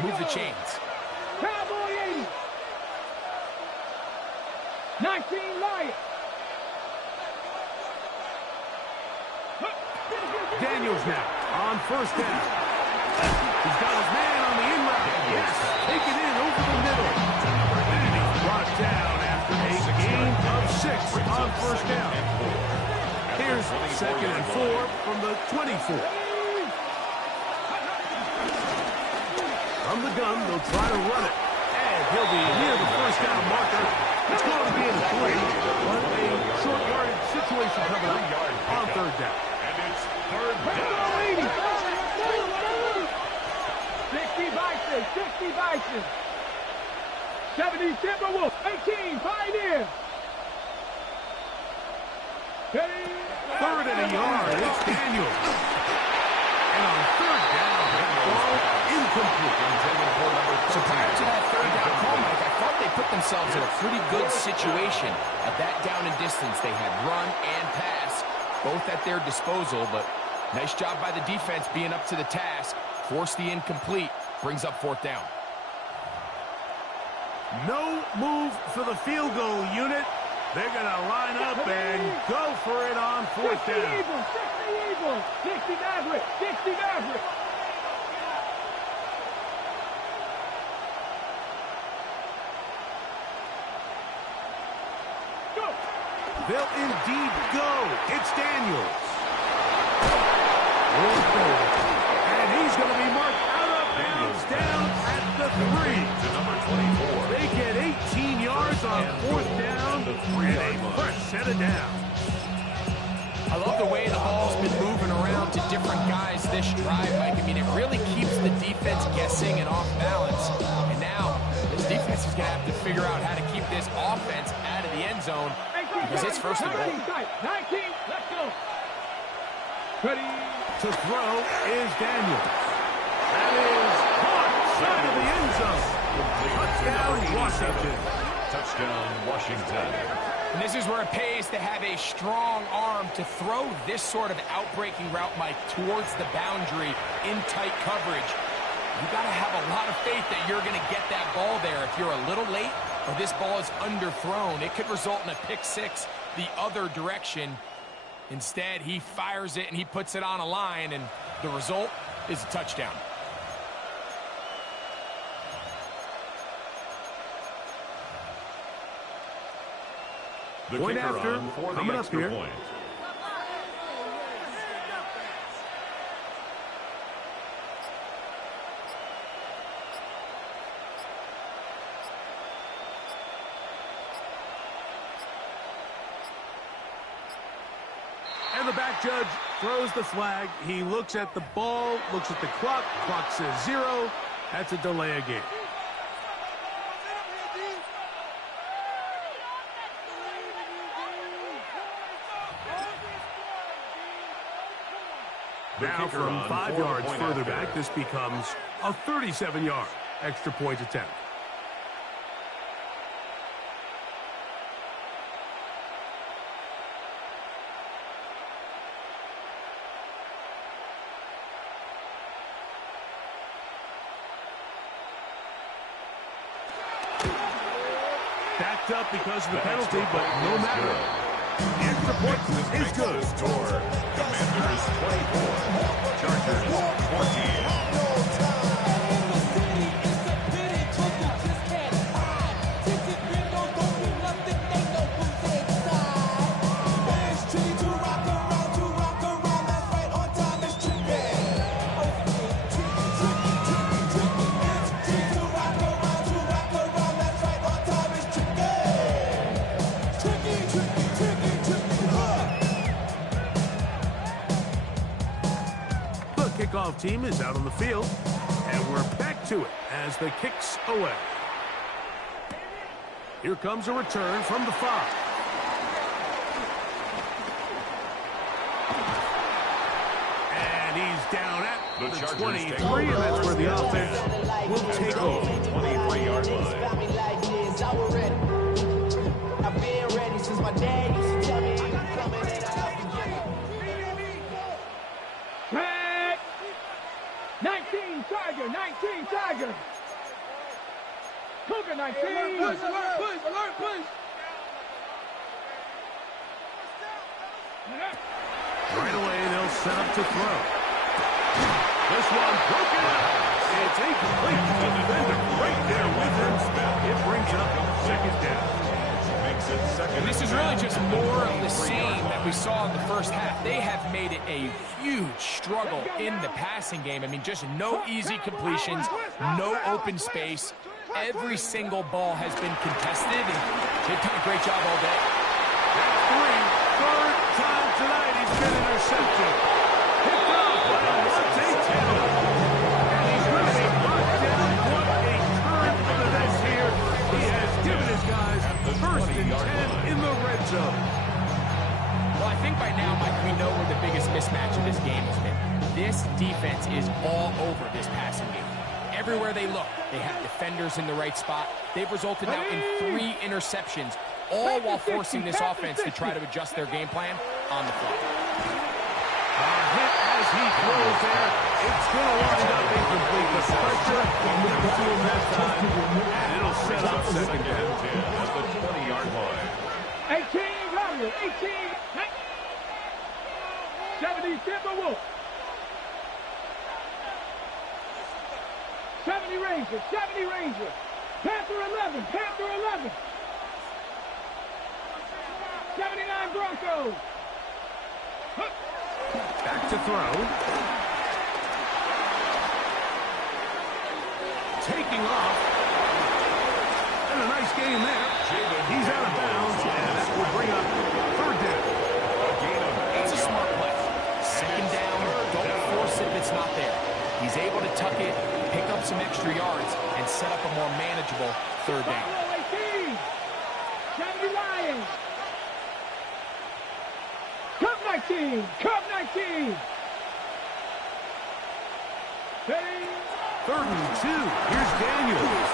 move the chains. Cowboy 80. 19 Lions. Daniels now on 1st down. He's got his man on the in route. Yes, take it in over the middle. And he's brought down after a gain of 6 on 1st down. Here's 2nd and 4 from the 24. From the gun, they'll try to run it. And he'll be near the first down marker. It's going to be in 3, but a short yardage situation coming up on 3rd down. And it's 3rd down. 60 Bison. 70 Timberwolves, 18 Pioneers. 3rd and a yard, it's Daniels. And on 3rd down, that ball incomplete. So prior to that 3rd down call, Mike, I thought they put themselves in a pretty good situation. At that down and distance, they had run and pass, both at their disposal, but nice job by the defense being up to the task. Force the incomplete, brings up 4th down. No move for the field goal unit. They're going to line up and go for it on 4th down. 60 Eagles, 60 Maverick. Go. They'll indeed go. It's Daniels. And he's going to be marked out of bounds down at the 3. To number 24. They get 18 yards on 4th down and a fresh set of downs. I love the way the ball's been moving around to different guys this drive, Mike. I mean, it really keeps the defense guessing and off balance. And now, this defense is going to have to figure out how to keep this offense out of the end zone because it's 1st and goal. 19, let's go. Ready. To throw is Daniels. That is caught short of the end zone. Touchdown, Washington. Touchdown, Washington. And this is where it pays to have a strong arm to throw this sort of out-breaking route, Mike, towards the boundary in tight coverage. You got to have a lot of faith that you're going to get that ball there. If you're a little late or this ball is underthrown, it could result in a pick 6 the other direction. Instead, he fires it and he puts it on a line, and the result is a touchdown. The Point kicker after, on for the coming up extra here. point. And the back judge throws the flag. He looks at the ball, looks at the clock. Clock says 0. That's a delay of game. Now from 5 yards further back, this becomes a 37-yard extra point attempt. Backed up because of the penalty, but no matter. The extra point is good. Score. Commanders 24. Chargers 14. Kickoff team is out on the field, and we're back to it as the kick's away. Here comes a return from the 5. And he's down at the 23, and that's where the offense will take over. 23-yard line. I've been ready since my dad used to tell me coming in and out. 19 Tiger. Cougar 19. Push, alert. Right away, they'll set up to throw. This one broken up. It's incomplete. The defender right there with him. It brings up second down. And this is really just more of the same that we saw in the first half. They have made it a huge struggle in the passing game. I mean, just no easy completions, no open space. Every single ball has been contested, and they've done a great job all day. That's 3. Third time tonight he's been intercepted. Picked up by Monte Taylor. And he's going to be brought down. What a turn for the next here. He has given his guys first and 10 in the red zone. Well, I think by now, Mike, we know where the biggest mismatch of this game has been. This defense is all over this passing game. Everywhere they look, they have defenders in the right spot. They've resulted now in 3 interceptions, all while forcing this offense to try to adjust their game plan on the fly. Hit as he throws there. It's going to wind up incomplete. The pressure will get to him that time, and it'll set up second down. At the 20-yard line. 18, 70 Timberwolves. 70 Rangers. Panther 11. 79 Broncos. Back to throw. Taking off. And a nice game there. He's out of bounds, and that will bring up third down. It's a smart play. Second down, don't force it if it's not there. He's able to tuck it, pick up some extra yards, and set up a more manageable third down. 18, 70 Lions. Cup 19. Third and 2. Here's Daniels.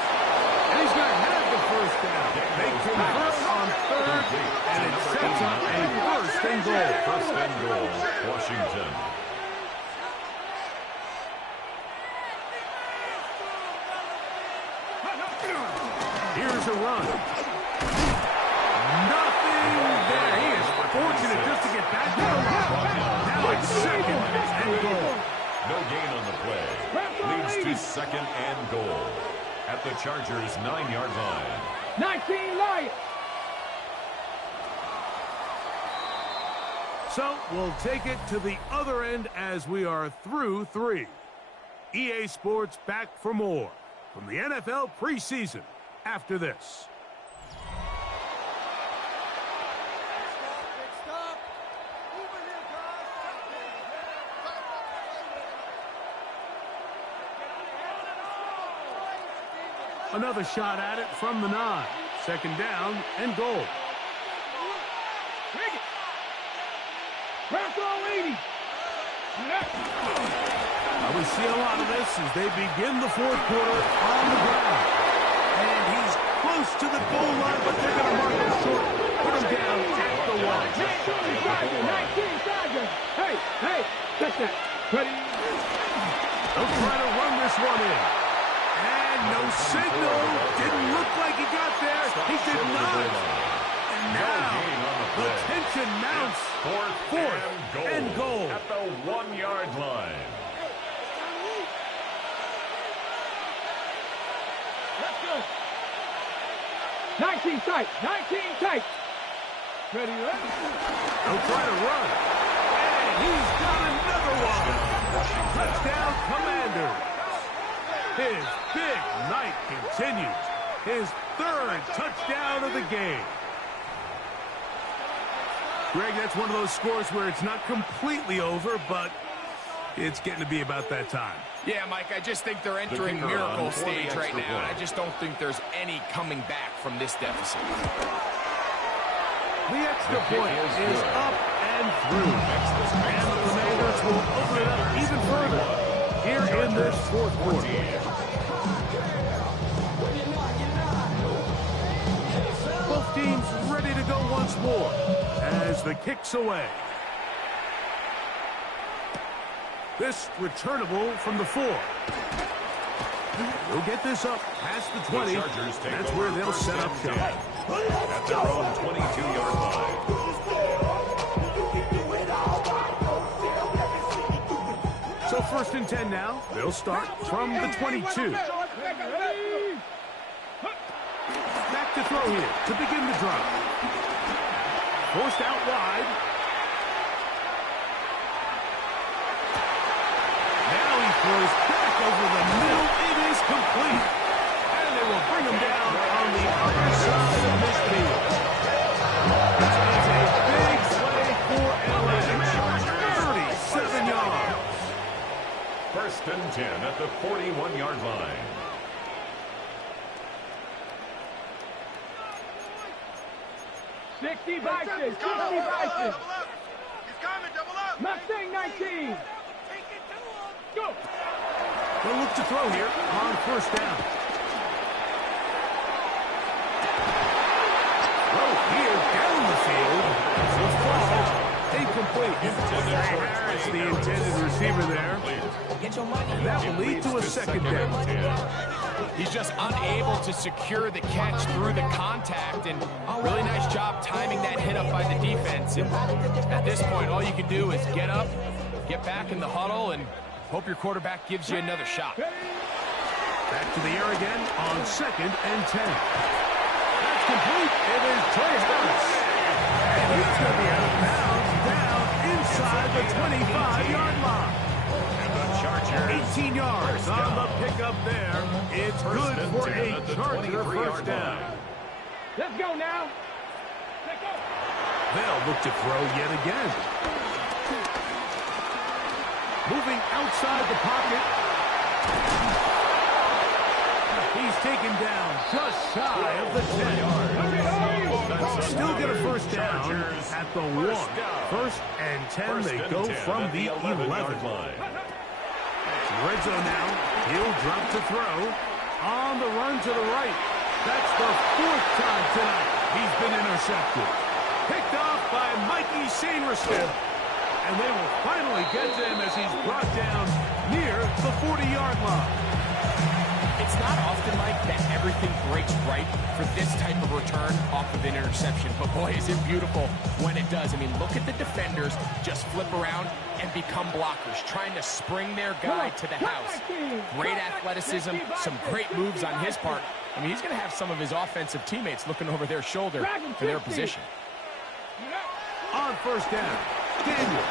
And he's going to have the first down. They convert on third, and it sets up a first and goal. First and goal, Washington. Here's a run. Nothing there. He is fortunate just to get back to the line. Now it's second and goal. No gain on the play. Leads to second and goal. At the Chargers' 9-yard line. 19 Lions. So we'll take it to the other end as we are through 3. EA Sports back for more from the NFL preseason after this. Stop. Moving here, guys. Another shot at it from the 9. Second down and goal. Press all 80. We see a lot of this as they begin the fourth quarter on the ground. And he's close to the goal line, but they're going to mark him short. Put him down at the 1. 19 Dodgers. Hey, catch that. Ready? They'll try to run this one in. And no signal. Didn't look like he got there. He did not. And now the tension mounts. Fourth and goal. At the 1-yard line. Let's go. 19 tight. 19 tight. Ready? They'll try to run. And he's got another one. Touchdown, Commanders. His big night continues. His third touchdown of the game. Greg, that's one of those scores where it's not completely over, but it's getting to be about that time. Yeah, Mike, I just think they're entering miracle stage right now, and I just don't think there's any coming back from this deficit. The extra point is up and through. And the Commanders will open it up even further here in this fourth quarter. Both teams ready to go once more as the kick's away. This returnable from the 4. They'll get this up past the 20. That's where they'll set up shop. At their own 22-yard line. So first and 10 now. They'll start from the 22. Back to throw here to begin the drive. Forced out wide. Now he throws back over the middle. It is complete. And they will bring him down on the other side of this field. It's a big play for LA. 37 yards. First and 10 at the 41-yard line. Sixty Bison. Mustang 19. Go. They'll look to throw here on first down. Throw here down the field. Incomplete. Harris, the intended receiver there. And that will lead to a second down. He's just unable to secure the catch through the contact, and really nice job timing that hit up by the defense. And at this point, all you can do is get up, get back in the huddle, and hope your quarterback gives you another shot. Back to the air again on second and 10. That's complete. It is Trey Harris. And he's going to be out of bounds down inside the 25-yard line. 18 yards on the pickup there. It's good for a Charger first down. Let's go now. They'll look to throw yet again. Moving outside the pocket. He's taken down just shy of the 10. Still get a first down at the 1. First and 10, they go from the 11 line. Red zone now. He'll drop to throw. On the run to the right. That's the 4th time tonight he's been intercepted. Picked off by Mikey Sainriston. And they will finally get to him as he's brought down near the 40-yard line. It's not often, Mike, that everything breaks right for this type of return off of an interception. But boy, is it beautiful when it does. I mean, look at the defenders just flip around and become blockers, trying to spring their guy to the house. Great athleticism, some great moves on his part. I mean, he's going to have some of his offensive teammates looking over their shoulder for their position. On first down, Daniel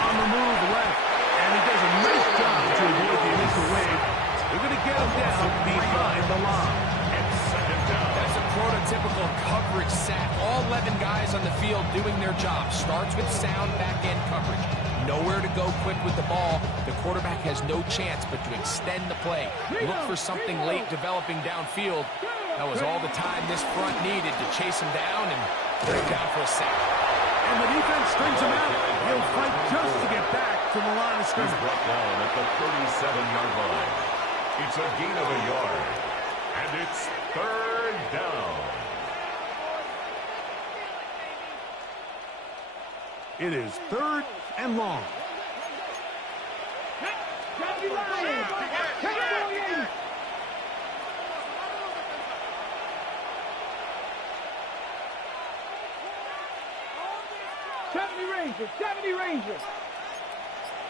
on the move left, and he does a nice job to avoid the initial wave. They're going to get him down behind the line. That's a prototypical coverage sack. All 11 guys on the field doing their job. Starts with sound back-end coverage. nowhere to go quick with the ball, the quarterback has no chance but to extend the play. Look for something late developing downfield. That was all the time this front needed to chase him down and put him down for a sack. And the defense strings him out. He'll fight just to get back to the line of scrimmage. He's brought down at the 37-yard line. It's a gain of a yard. And it's third down. It is third and long. Rangers, 70 Rangers.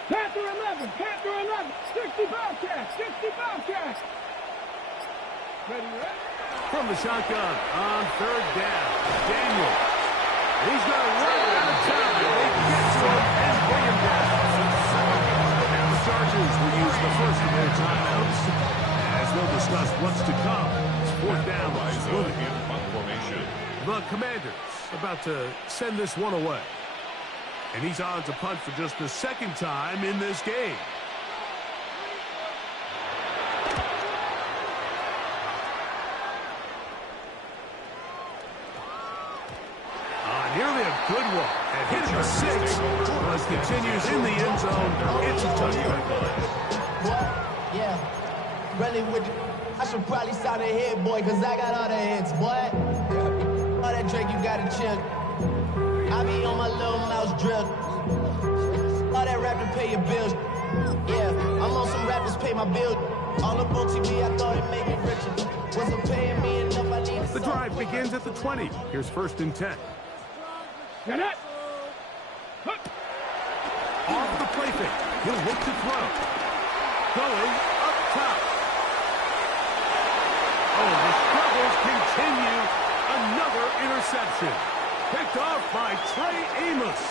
Panther 11, 60 Bobcats, 60 Bobcats. Ready, ready? From the shotgun on third down, Daniel. He's going to run out of time. They get to him and bring him down. And the Chargers will use the first of their timeouts as they'll discuss what's to come. It's fourth down. The Commanders about to send this one away. And he's on to punt for just the second time in this game. Nearly a good one. And hit him a 6. But continues in the end zone. It's a touchdown. What? Yeah. Really with you. I should probably sound a hit, boy, because I got all the hits, boy. All that Drake, you got to chill. I be on my little mouse drill. All that rap to pay your bills. Yeah, I'm on some rappers pay my bills. All up on TV, I thought it made me richer. Wasn't paying me enough, I need the drive begins at the 20. Here's first and 10. Get it! Off the play fake. He'll look to throw. Going up top. Oh, the struggles continue. Another interception. Picked off by Trey Amos.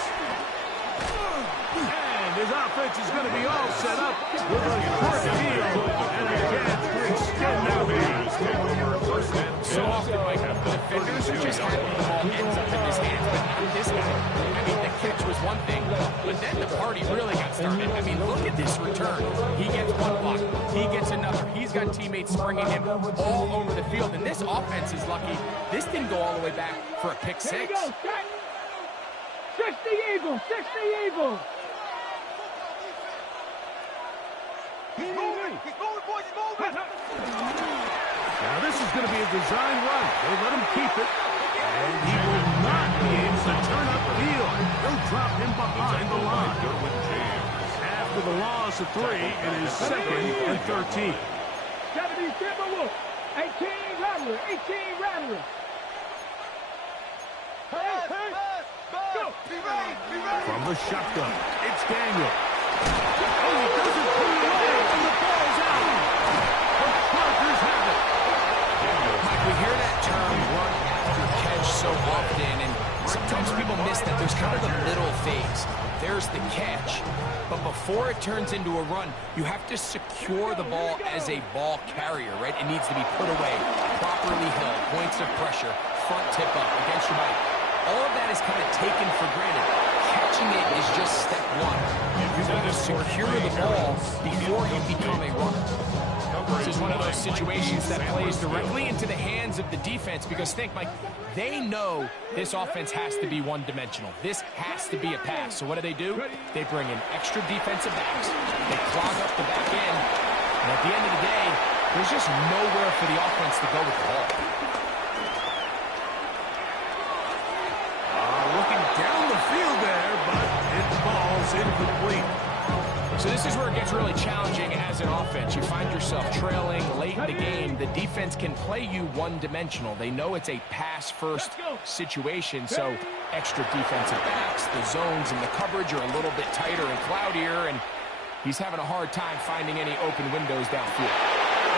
And his offense is going to be all set up with a short field and a chance to extend their lead. So often, Mike, defenders are just happy the ball ends up in his hands, but not this guy. I mean, the catch was one thing, but then the party really got started. I mean, look at this return. He gets one block. He gets another. He's got teammates springing him all over the field, and this offense is lucky. This didn't go all the way back for a pick six. Here you go, 60 Eagles, 60 Eagles. He's moving, boys, he's moving. Now this is going to be a design run. They let him keep it. And he will not be able to turn up field. They'll drop him behind the line. After the loss of 3, it is second and 13. 70 Timberwolves, 18 Rattlers, 18 Rattlers. Go. From the shotgun, it's Daniel. Oh, he doesn't pull it away, and the ball's out. The Chargers have it. Mike, we hear that term run after catch so often, and sometimes people miss that there's kind of a middle phase. There's the catch, but before it turns into a run, you have to secure the ball as a ball carrier, right? It needs to be put away, properly held, points of pressure, front tip up against your body. All of that is kind of taken for granted. Catching it is just step one. You want to secure the ball before you become a runner. This is one of those situations that plays directly into the hands of the defense because think, Mike, they know this offense has to be one-dimensional. This has to be a pass. So what do? They bring in extra defensive backs. They clog up the back end. And at the end of the day, there's just nowhere for the offense to go with the ball. Looking down the field there, but it falls incomplete. So this is where it gets really challenging as an offense. You find yourself trailing late in the game. The defense can play you one-dimensional. They know it's a pass-first situation, so extra defensive backs, the zones and the coverage are a little bit tighter and cloudier, and he's having a hard time finding any open windows downfield.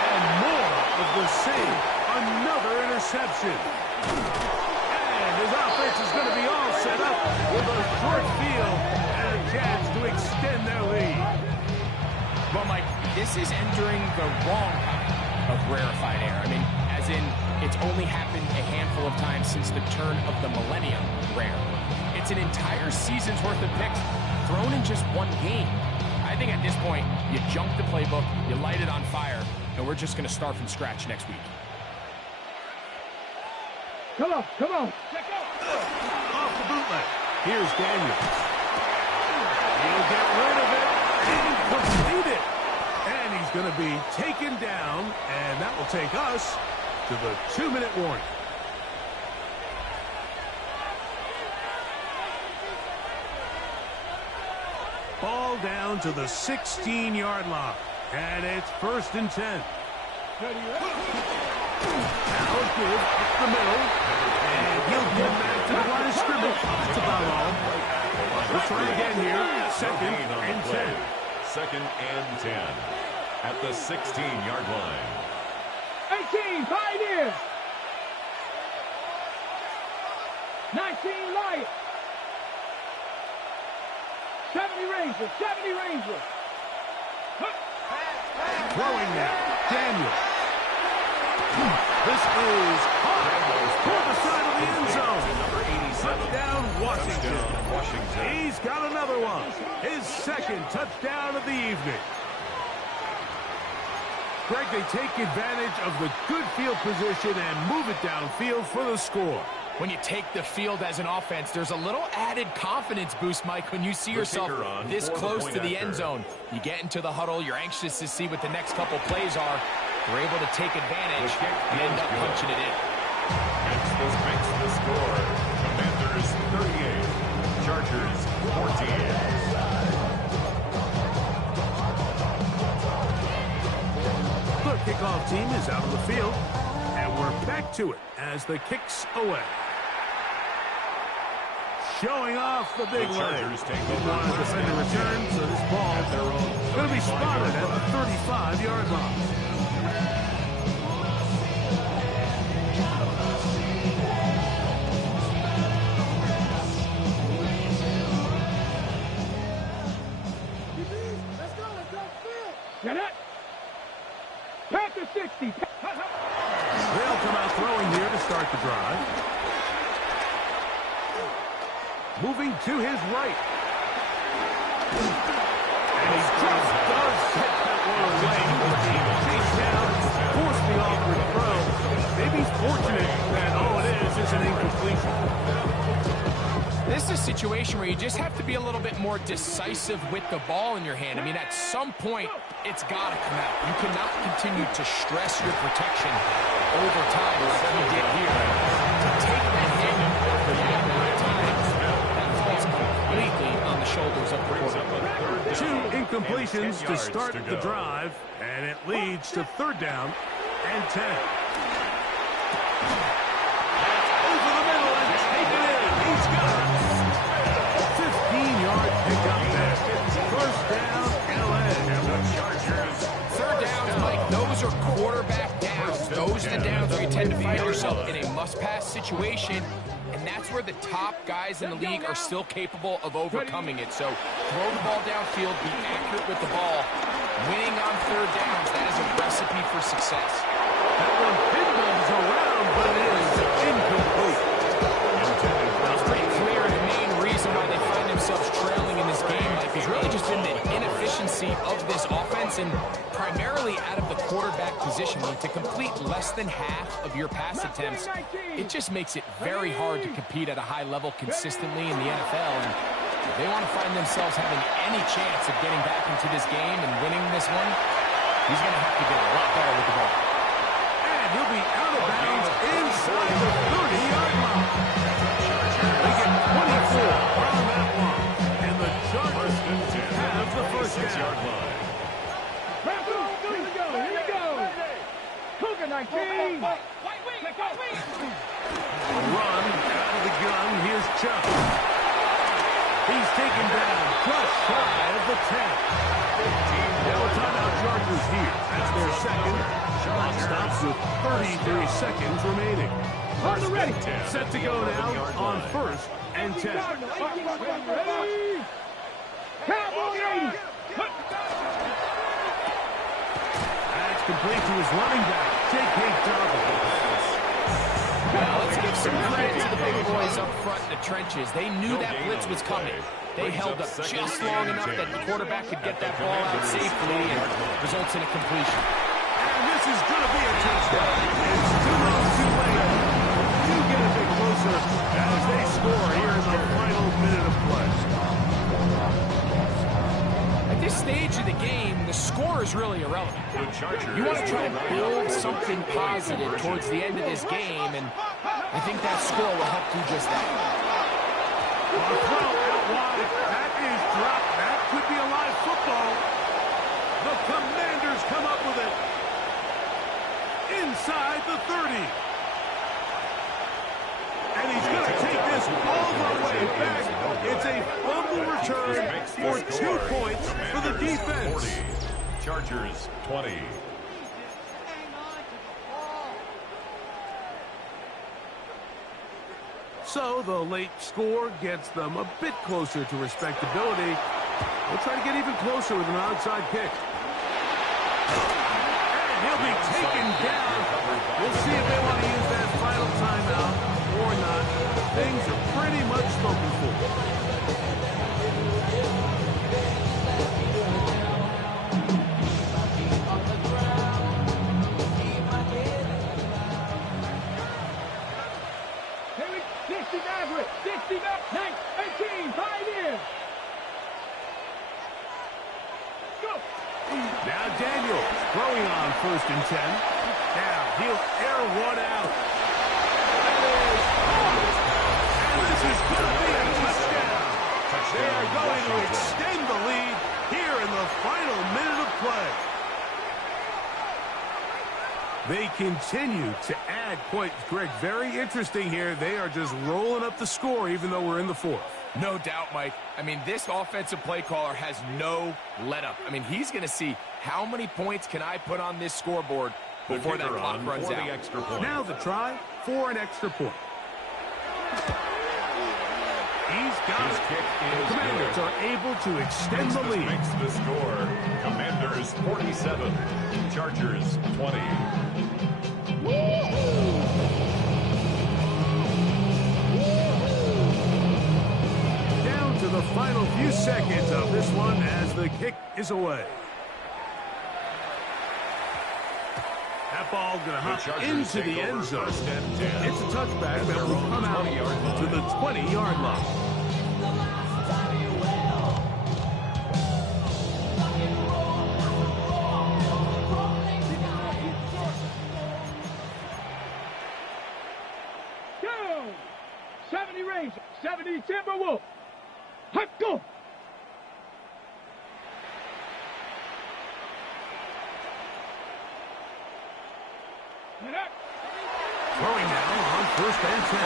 And more of the same. Another interception. And his offense is going to be all set up with a short field and a chance to extend their lead. Well, Mike, this is entering the wrong kind of rarefied air. I mean, as in, it's only happened a handful of times since the turn of the millennium rare. It's an entire season's worth of picks thrown in just one game. I think at this point, you junk the playbook, you light it on fire, and we're just going to start from scratch next week. Come on, come on. Off the bootleg. Here's Daniels. He'll get rid of it and complete it. And he's going to be taken down, and that will take us to the 2-minute warning. Ball down to the 16-yard line, and it's 1st and 10. Now give up the middle, and he'll get back to the line of scrimmage. That's about all. Let's try again here. 2nd and 10. 2nd and 10 at the 16-yard line. 18, Pioneers. 19, Lions. 70 Rangers, 70 Rangers. Throwing now, Daniel. This is high toward the side of the end zone. Touchdown, Washington. He's got another one. His 2nd touchdown of the evening. Greg, they take advantage of the good field position and move it downfield for the score. When you take the field as an offense, there's a little added confidence boost, Mike, when you see yourself this close to the end zone. You get into the huddle, you're anxious to see what the next couple plays are. You're able to take advantage and end up punching it in. Makes the score. Commanders 38, Chargers 14. The kickoff team is out of the field, and we're back to it as the kick's away. Showing off the big leg. One defender return, so this ball is going to be spotted at the 35-yard line. Get it. Panther 60. They'll come out throwing here to start the drive. Moving to his right. And he just does hit that one away. Chase down, force the awkward throw. Maybe he's fortunate that all it is an incompletion. This is a situation where you just have to be a little bit more decisive with the ball in your hand. I mean, at some point, it's got to come out. You cannot continue to stress your protection over time like he did here. To take that hit that amount of times, that falls completely on the shoulders of the quarterback. 2 incompletions to start the drive, and it leads to 3rd down and 10. Over the middle and taken in. He's got it. 15-yard pickup there. 1st down, LA. Third downs, Mike, those are quarterback downs. Those are the downs where you tend to find yourself in a must-pass situation, and that's where the top guys in the league are still capable of overcoming it. So throw the ball downfield, be accurate with the ball. Winning on 3rd downs, that is a recipe for success. That one pinballs around, but it is incomplete. It's pretty clear the main reason why they find themselves trailing in this game, Mike, has really just been the inefficiency of this offense and primarily out of the quarterback position. When to complete less than half of your pass attempts, it just makes it very hard to compete at a high level consistently in the NFL. And if they want to find themselves having any chance of getting back into this game and winning this one, he's going to have to get a lot better with the ball. And he'll be out of bounds inside the 30-yard line. They get 24 on that one. And the Chargers have the 1st down. Here we go. Cougar 19. Run out of the gun. Here's Chuck. He's taken down just shy of the 10. Now a timeout Chargers here. That's their 2nd. Clock stops with 33 seconds remaining. On the ready. Set to go now on 1st and 10. Ready. Cowboy 80. That's complete to his running back, J.K. Dobbins. Now, let's give some credit to the big boys up front in the trenches. They knew that blitz was coming. They held up just long enough that the quarterback could get that ball out safely and results in a completion. And this is going to be a touchdown. It's too low, too late. Do get a bit closer as they score here in the final minute of play. At this stage of the game, the score is really irrelevant. You want to try to build something positive towards the end of this game, and I think that score will help do just that. A throw out wide. That is dropped. That could be a live football. The Commanders come up with it inside the 30. And he's going to take this all the way back. It's a fumble return for 2 points for the defense. 40. Chargers 20. So the late score gets them a bit closer to respectability. We'll try to get even closer with an onside kick. And he'll be taken down. We'll see if they want to use that final timeout or not. Things are pretty much spoken for. Now Daniel throwing on 1st and 10. Now he'll air one out. That is caught. And this is going to be a touchdown. They are going to extend the lead here in the final minute of play. They continue to add points. Greg, very interesting here. They are just rolling up the score even though we're in the 4th. No doubt, Mike. I mean, this offensive play caller has no let-up. I mean, he's going to see how many points can I put on this scoreboard before that clock runs out. Now the try for an extra point. He's got it. The Commanders are able to extend the lead. Makes the score. Commanders 47. Chargers 20. Down to the final few seconds of this one as the kick is away. That ball going to hop into the end zone. It's a touchback that will come out to the 20-yard line. Go! 70 Rangers, 70 Timberwolves. Hot go! Throwing now on 1st and 10.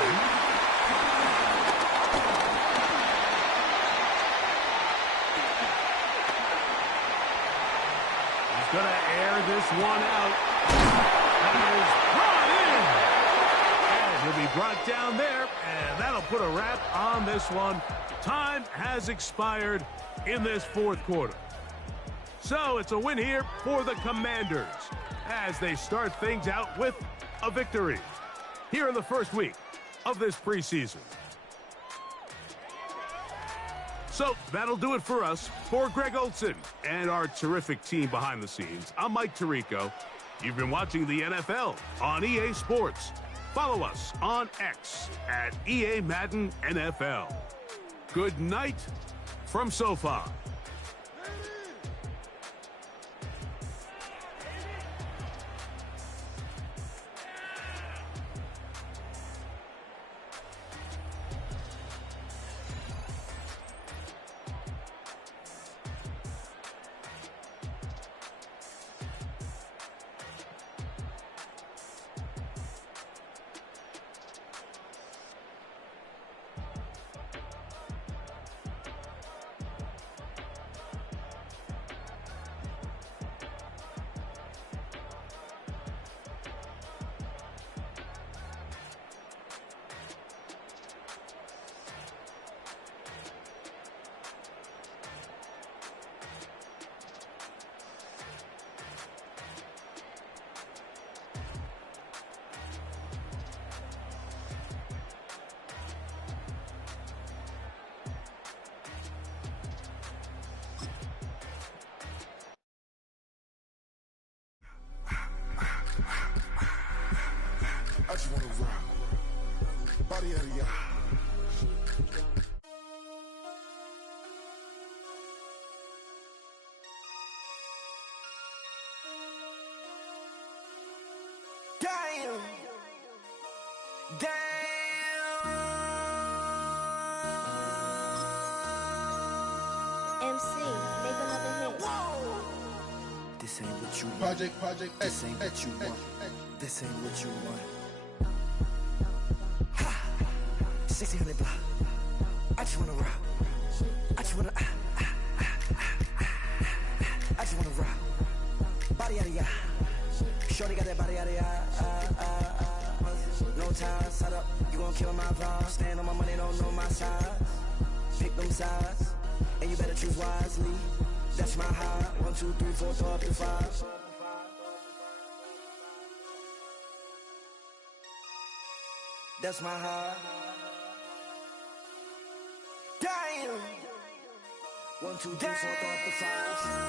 He's going to air this one out. That is brought in. And he'll be brought down there, and that'll put a wrap on this one. Time has expired in this 4th quarter. So it's a win here for the Commanders as they start things out with a victory here in the 1st week of this preseason. So that'll do it for us. For Greg Olson and our terrific team behind the scenes, I'm Mike Tirico. You've been watching the NFL on EA Sports. Follow us on X at EA Madden NFL. Good night from SoFi. wanna rock. Body out of ya. Damn. MC, make another hit. This ain't what you want. Project This ain't what you want. This ain't what you want. Ha! 1600 block. I just wanna rock. I just wanna I just wanna rock. Body out of ya. Shorty got that body out of ya. No ties, set up. You gon' kill my vibe. Stand on my money, don't know my size. Pick them sides, and you better choose wisely. That's my high. 1, 2, 3, 4, throw up to 5. That's my high. Damn. 1, 2, 3, 4, throw up to 5.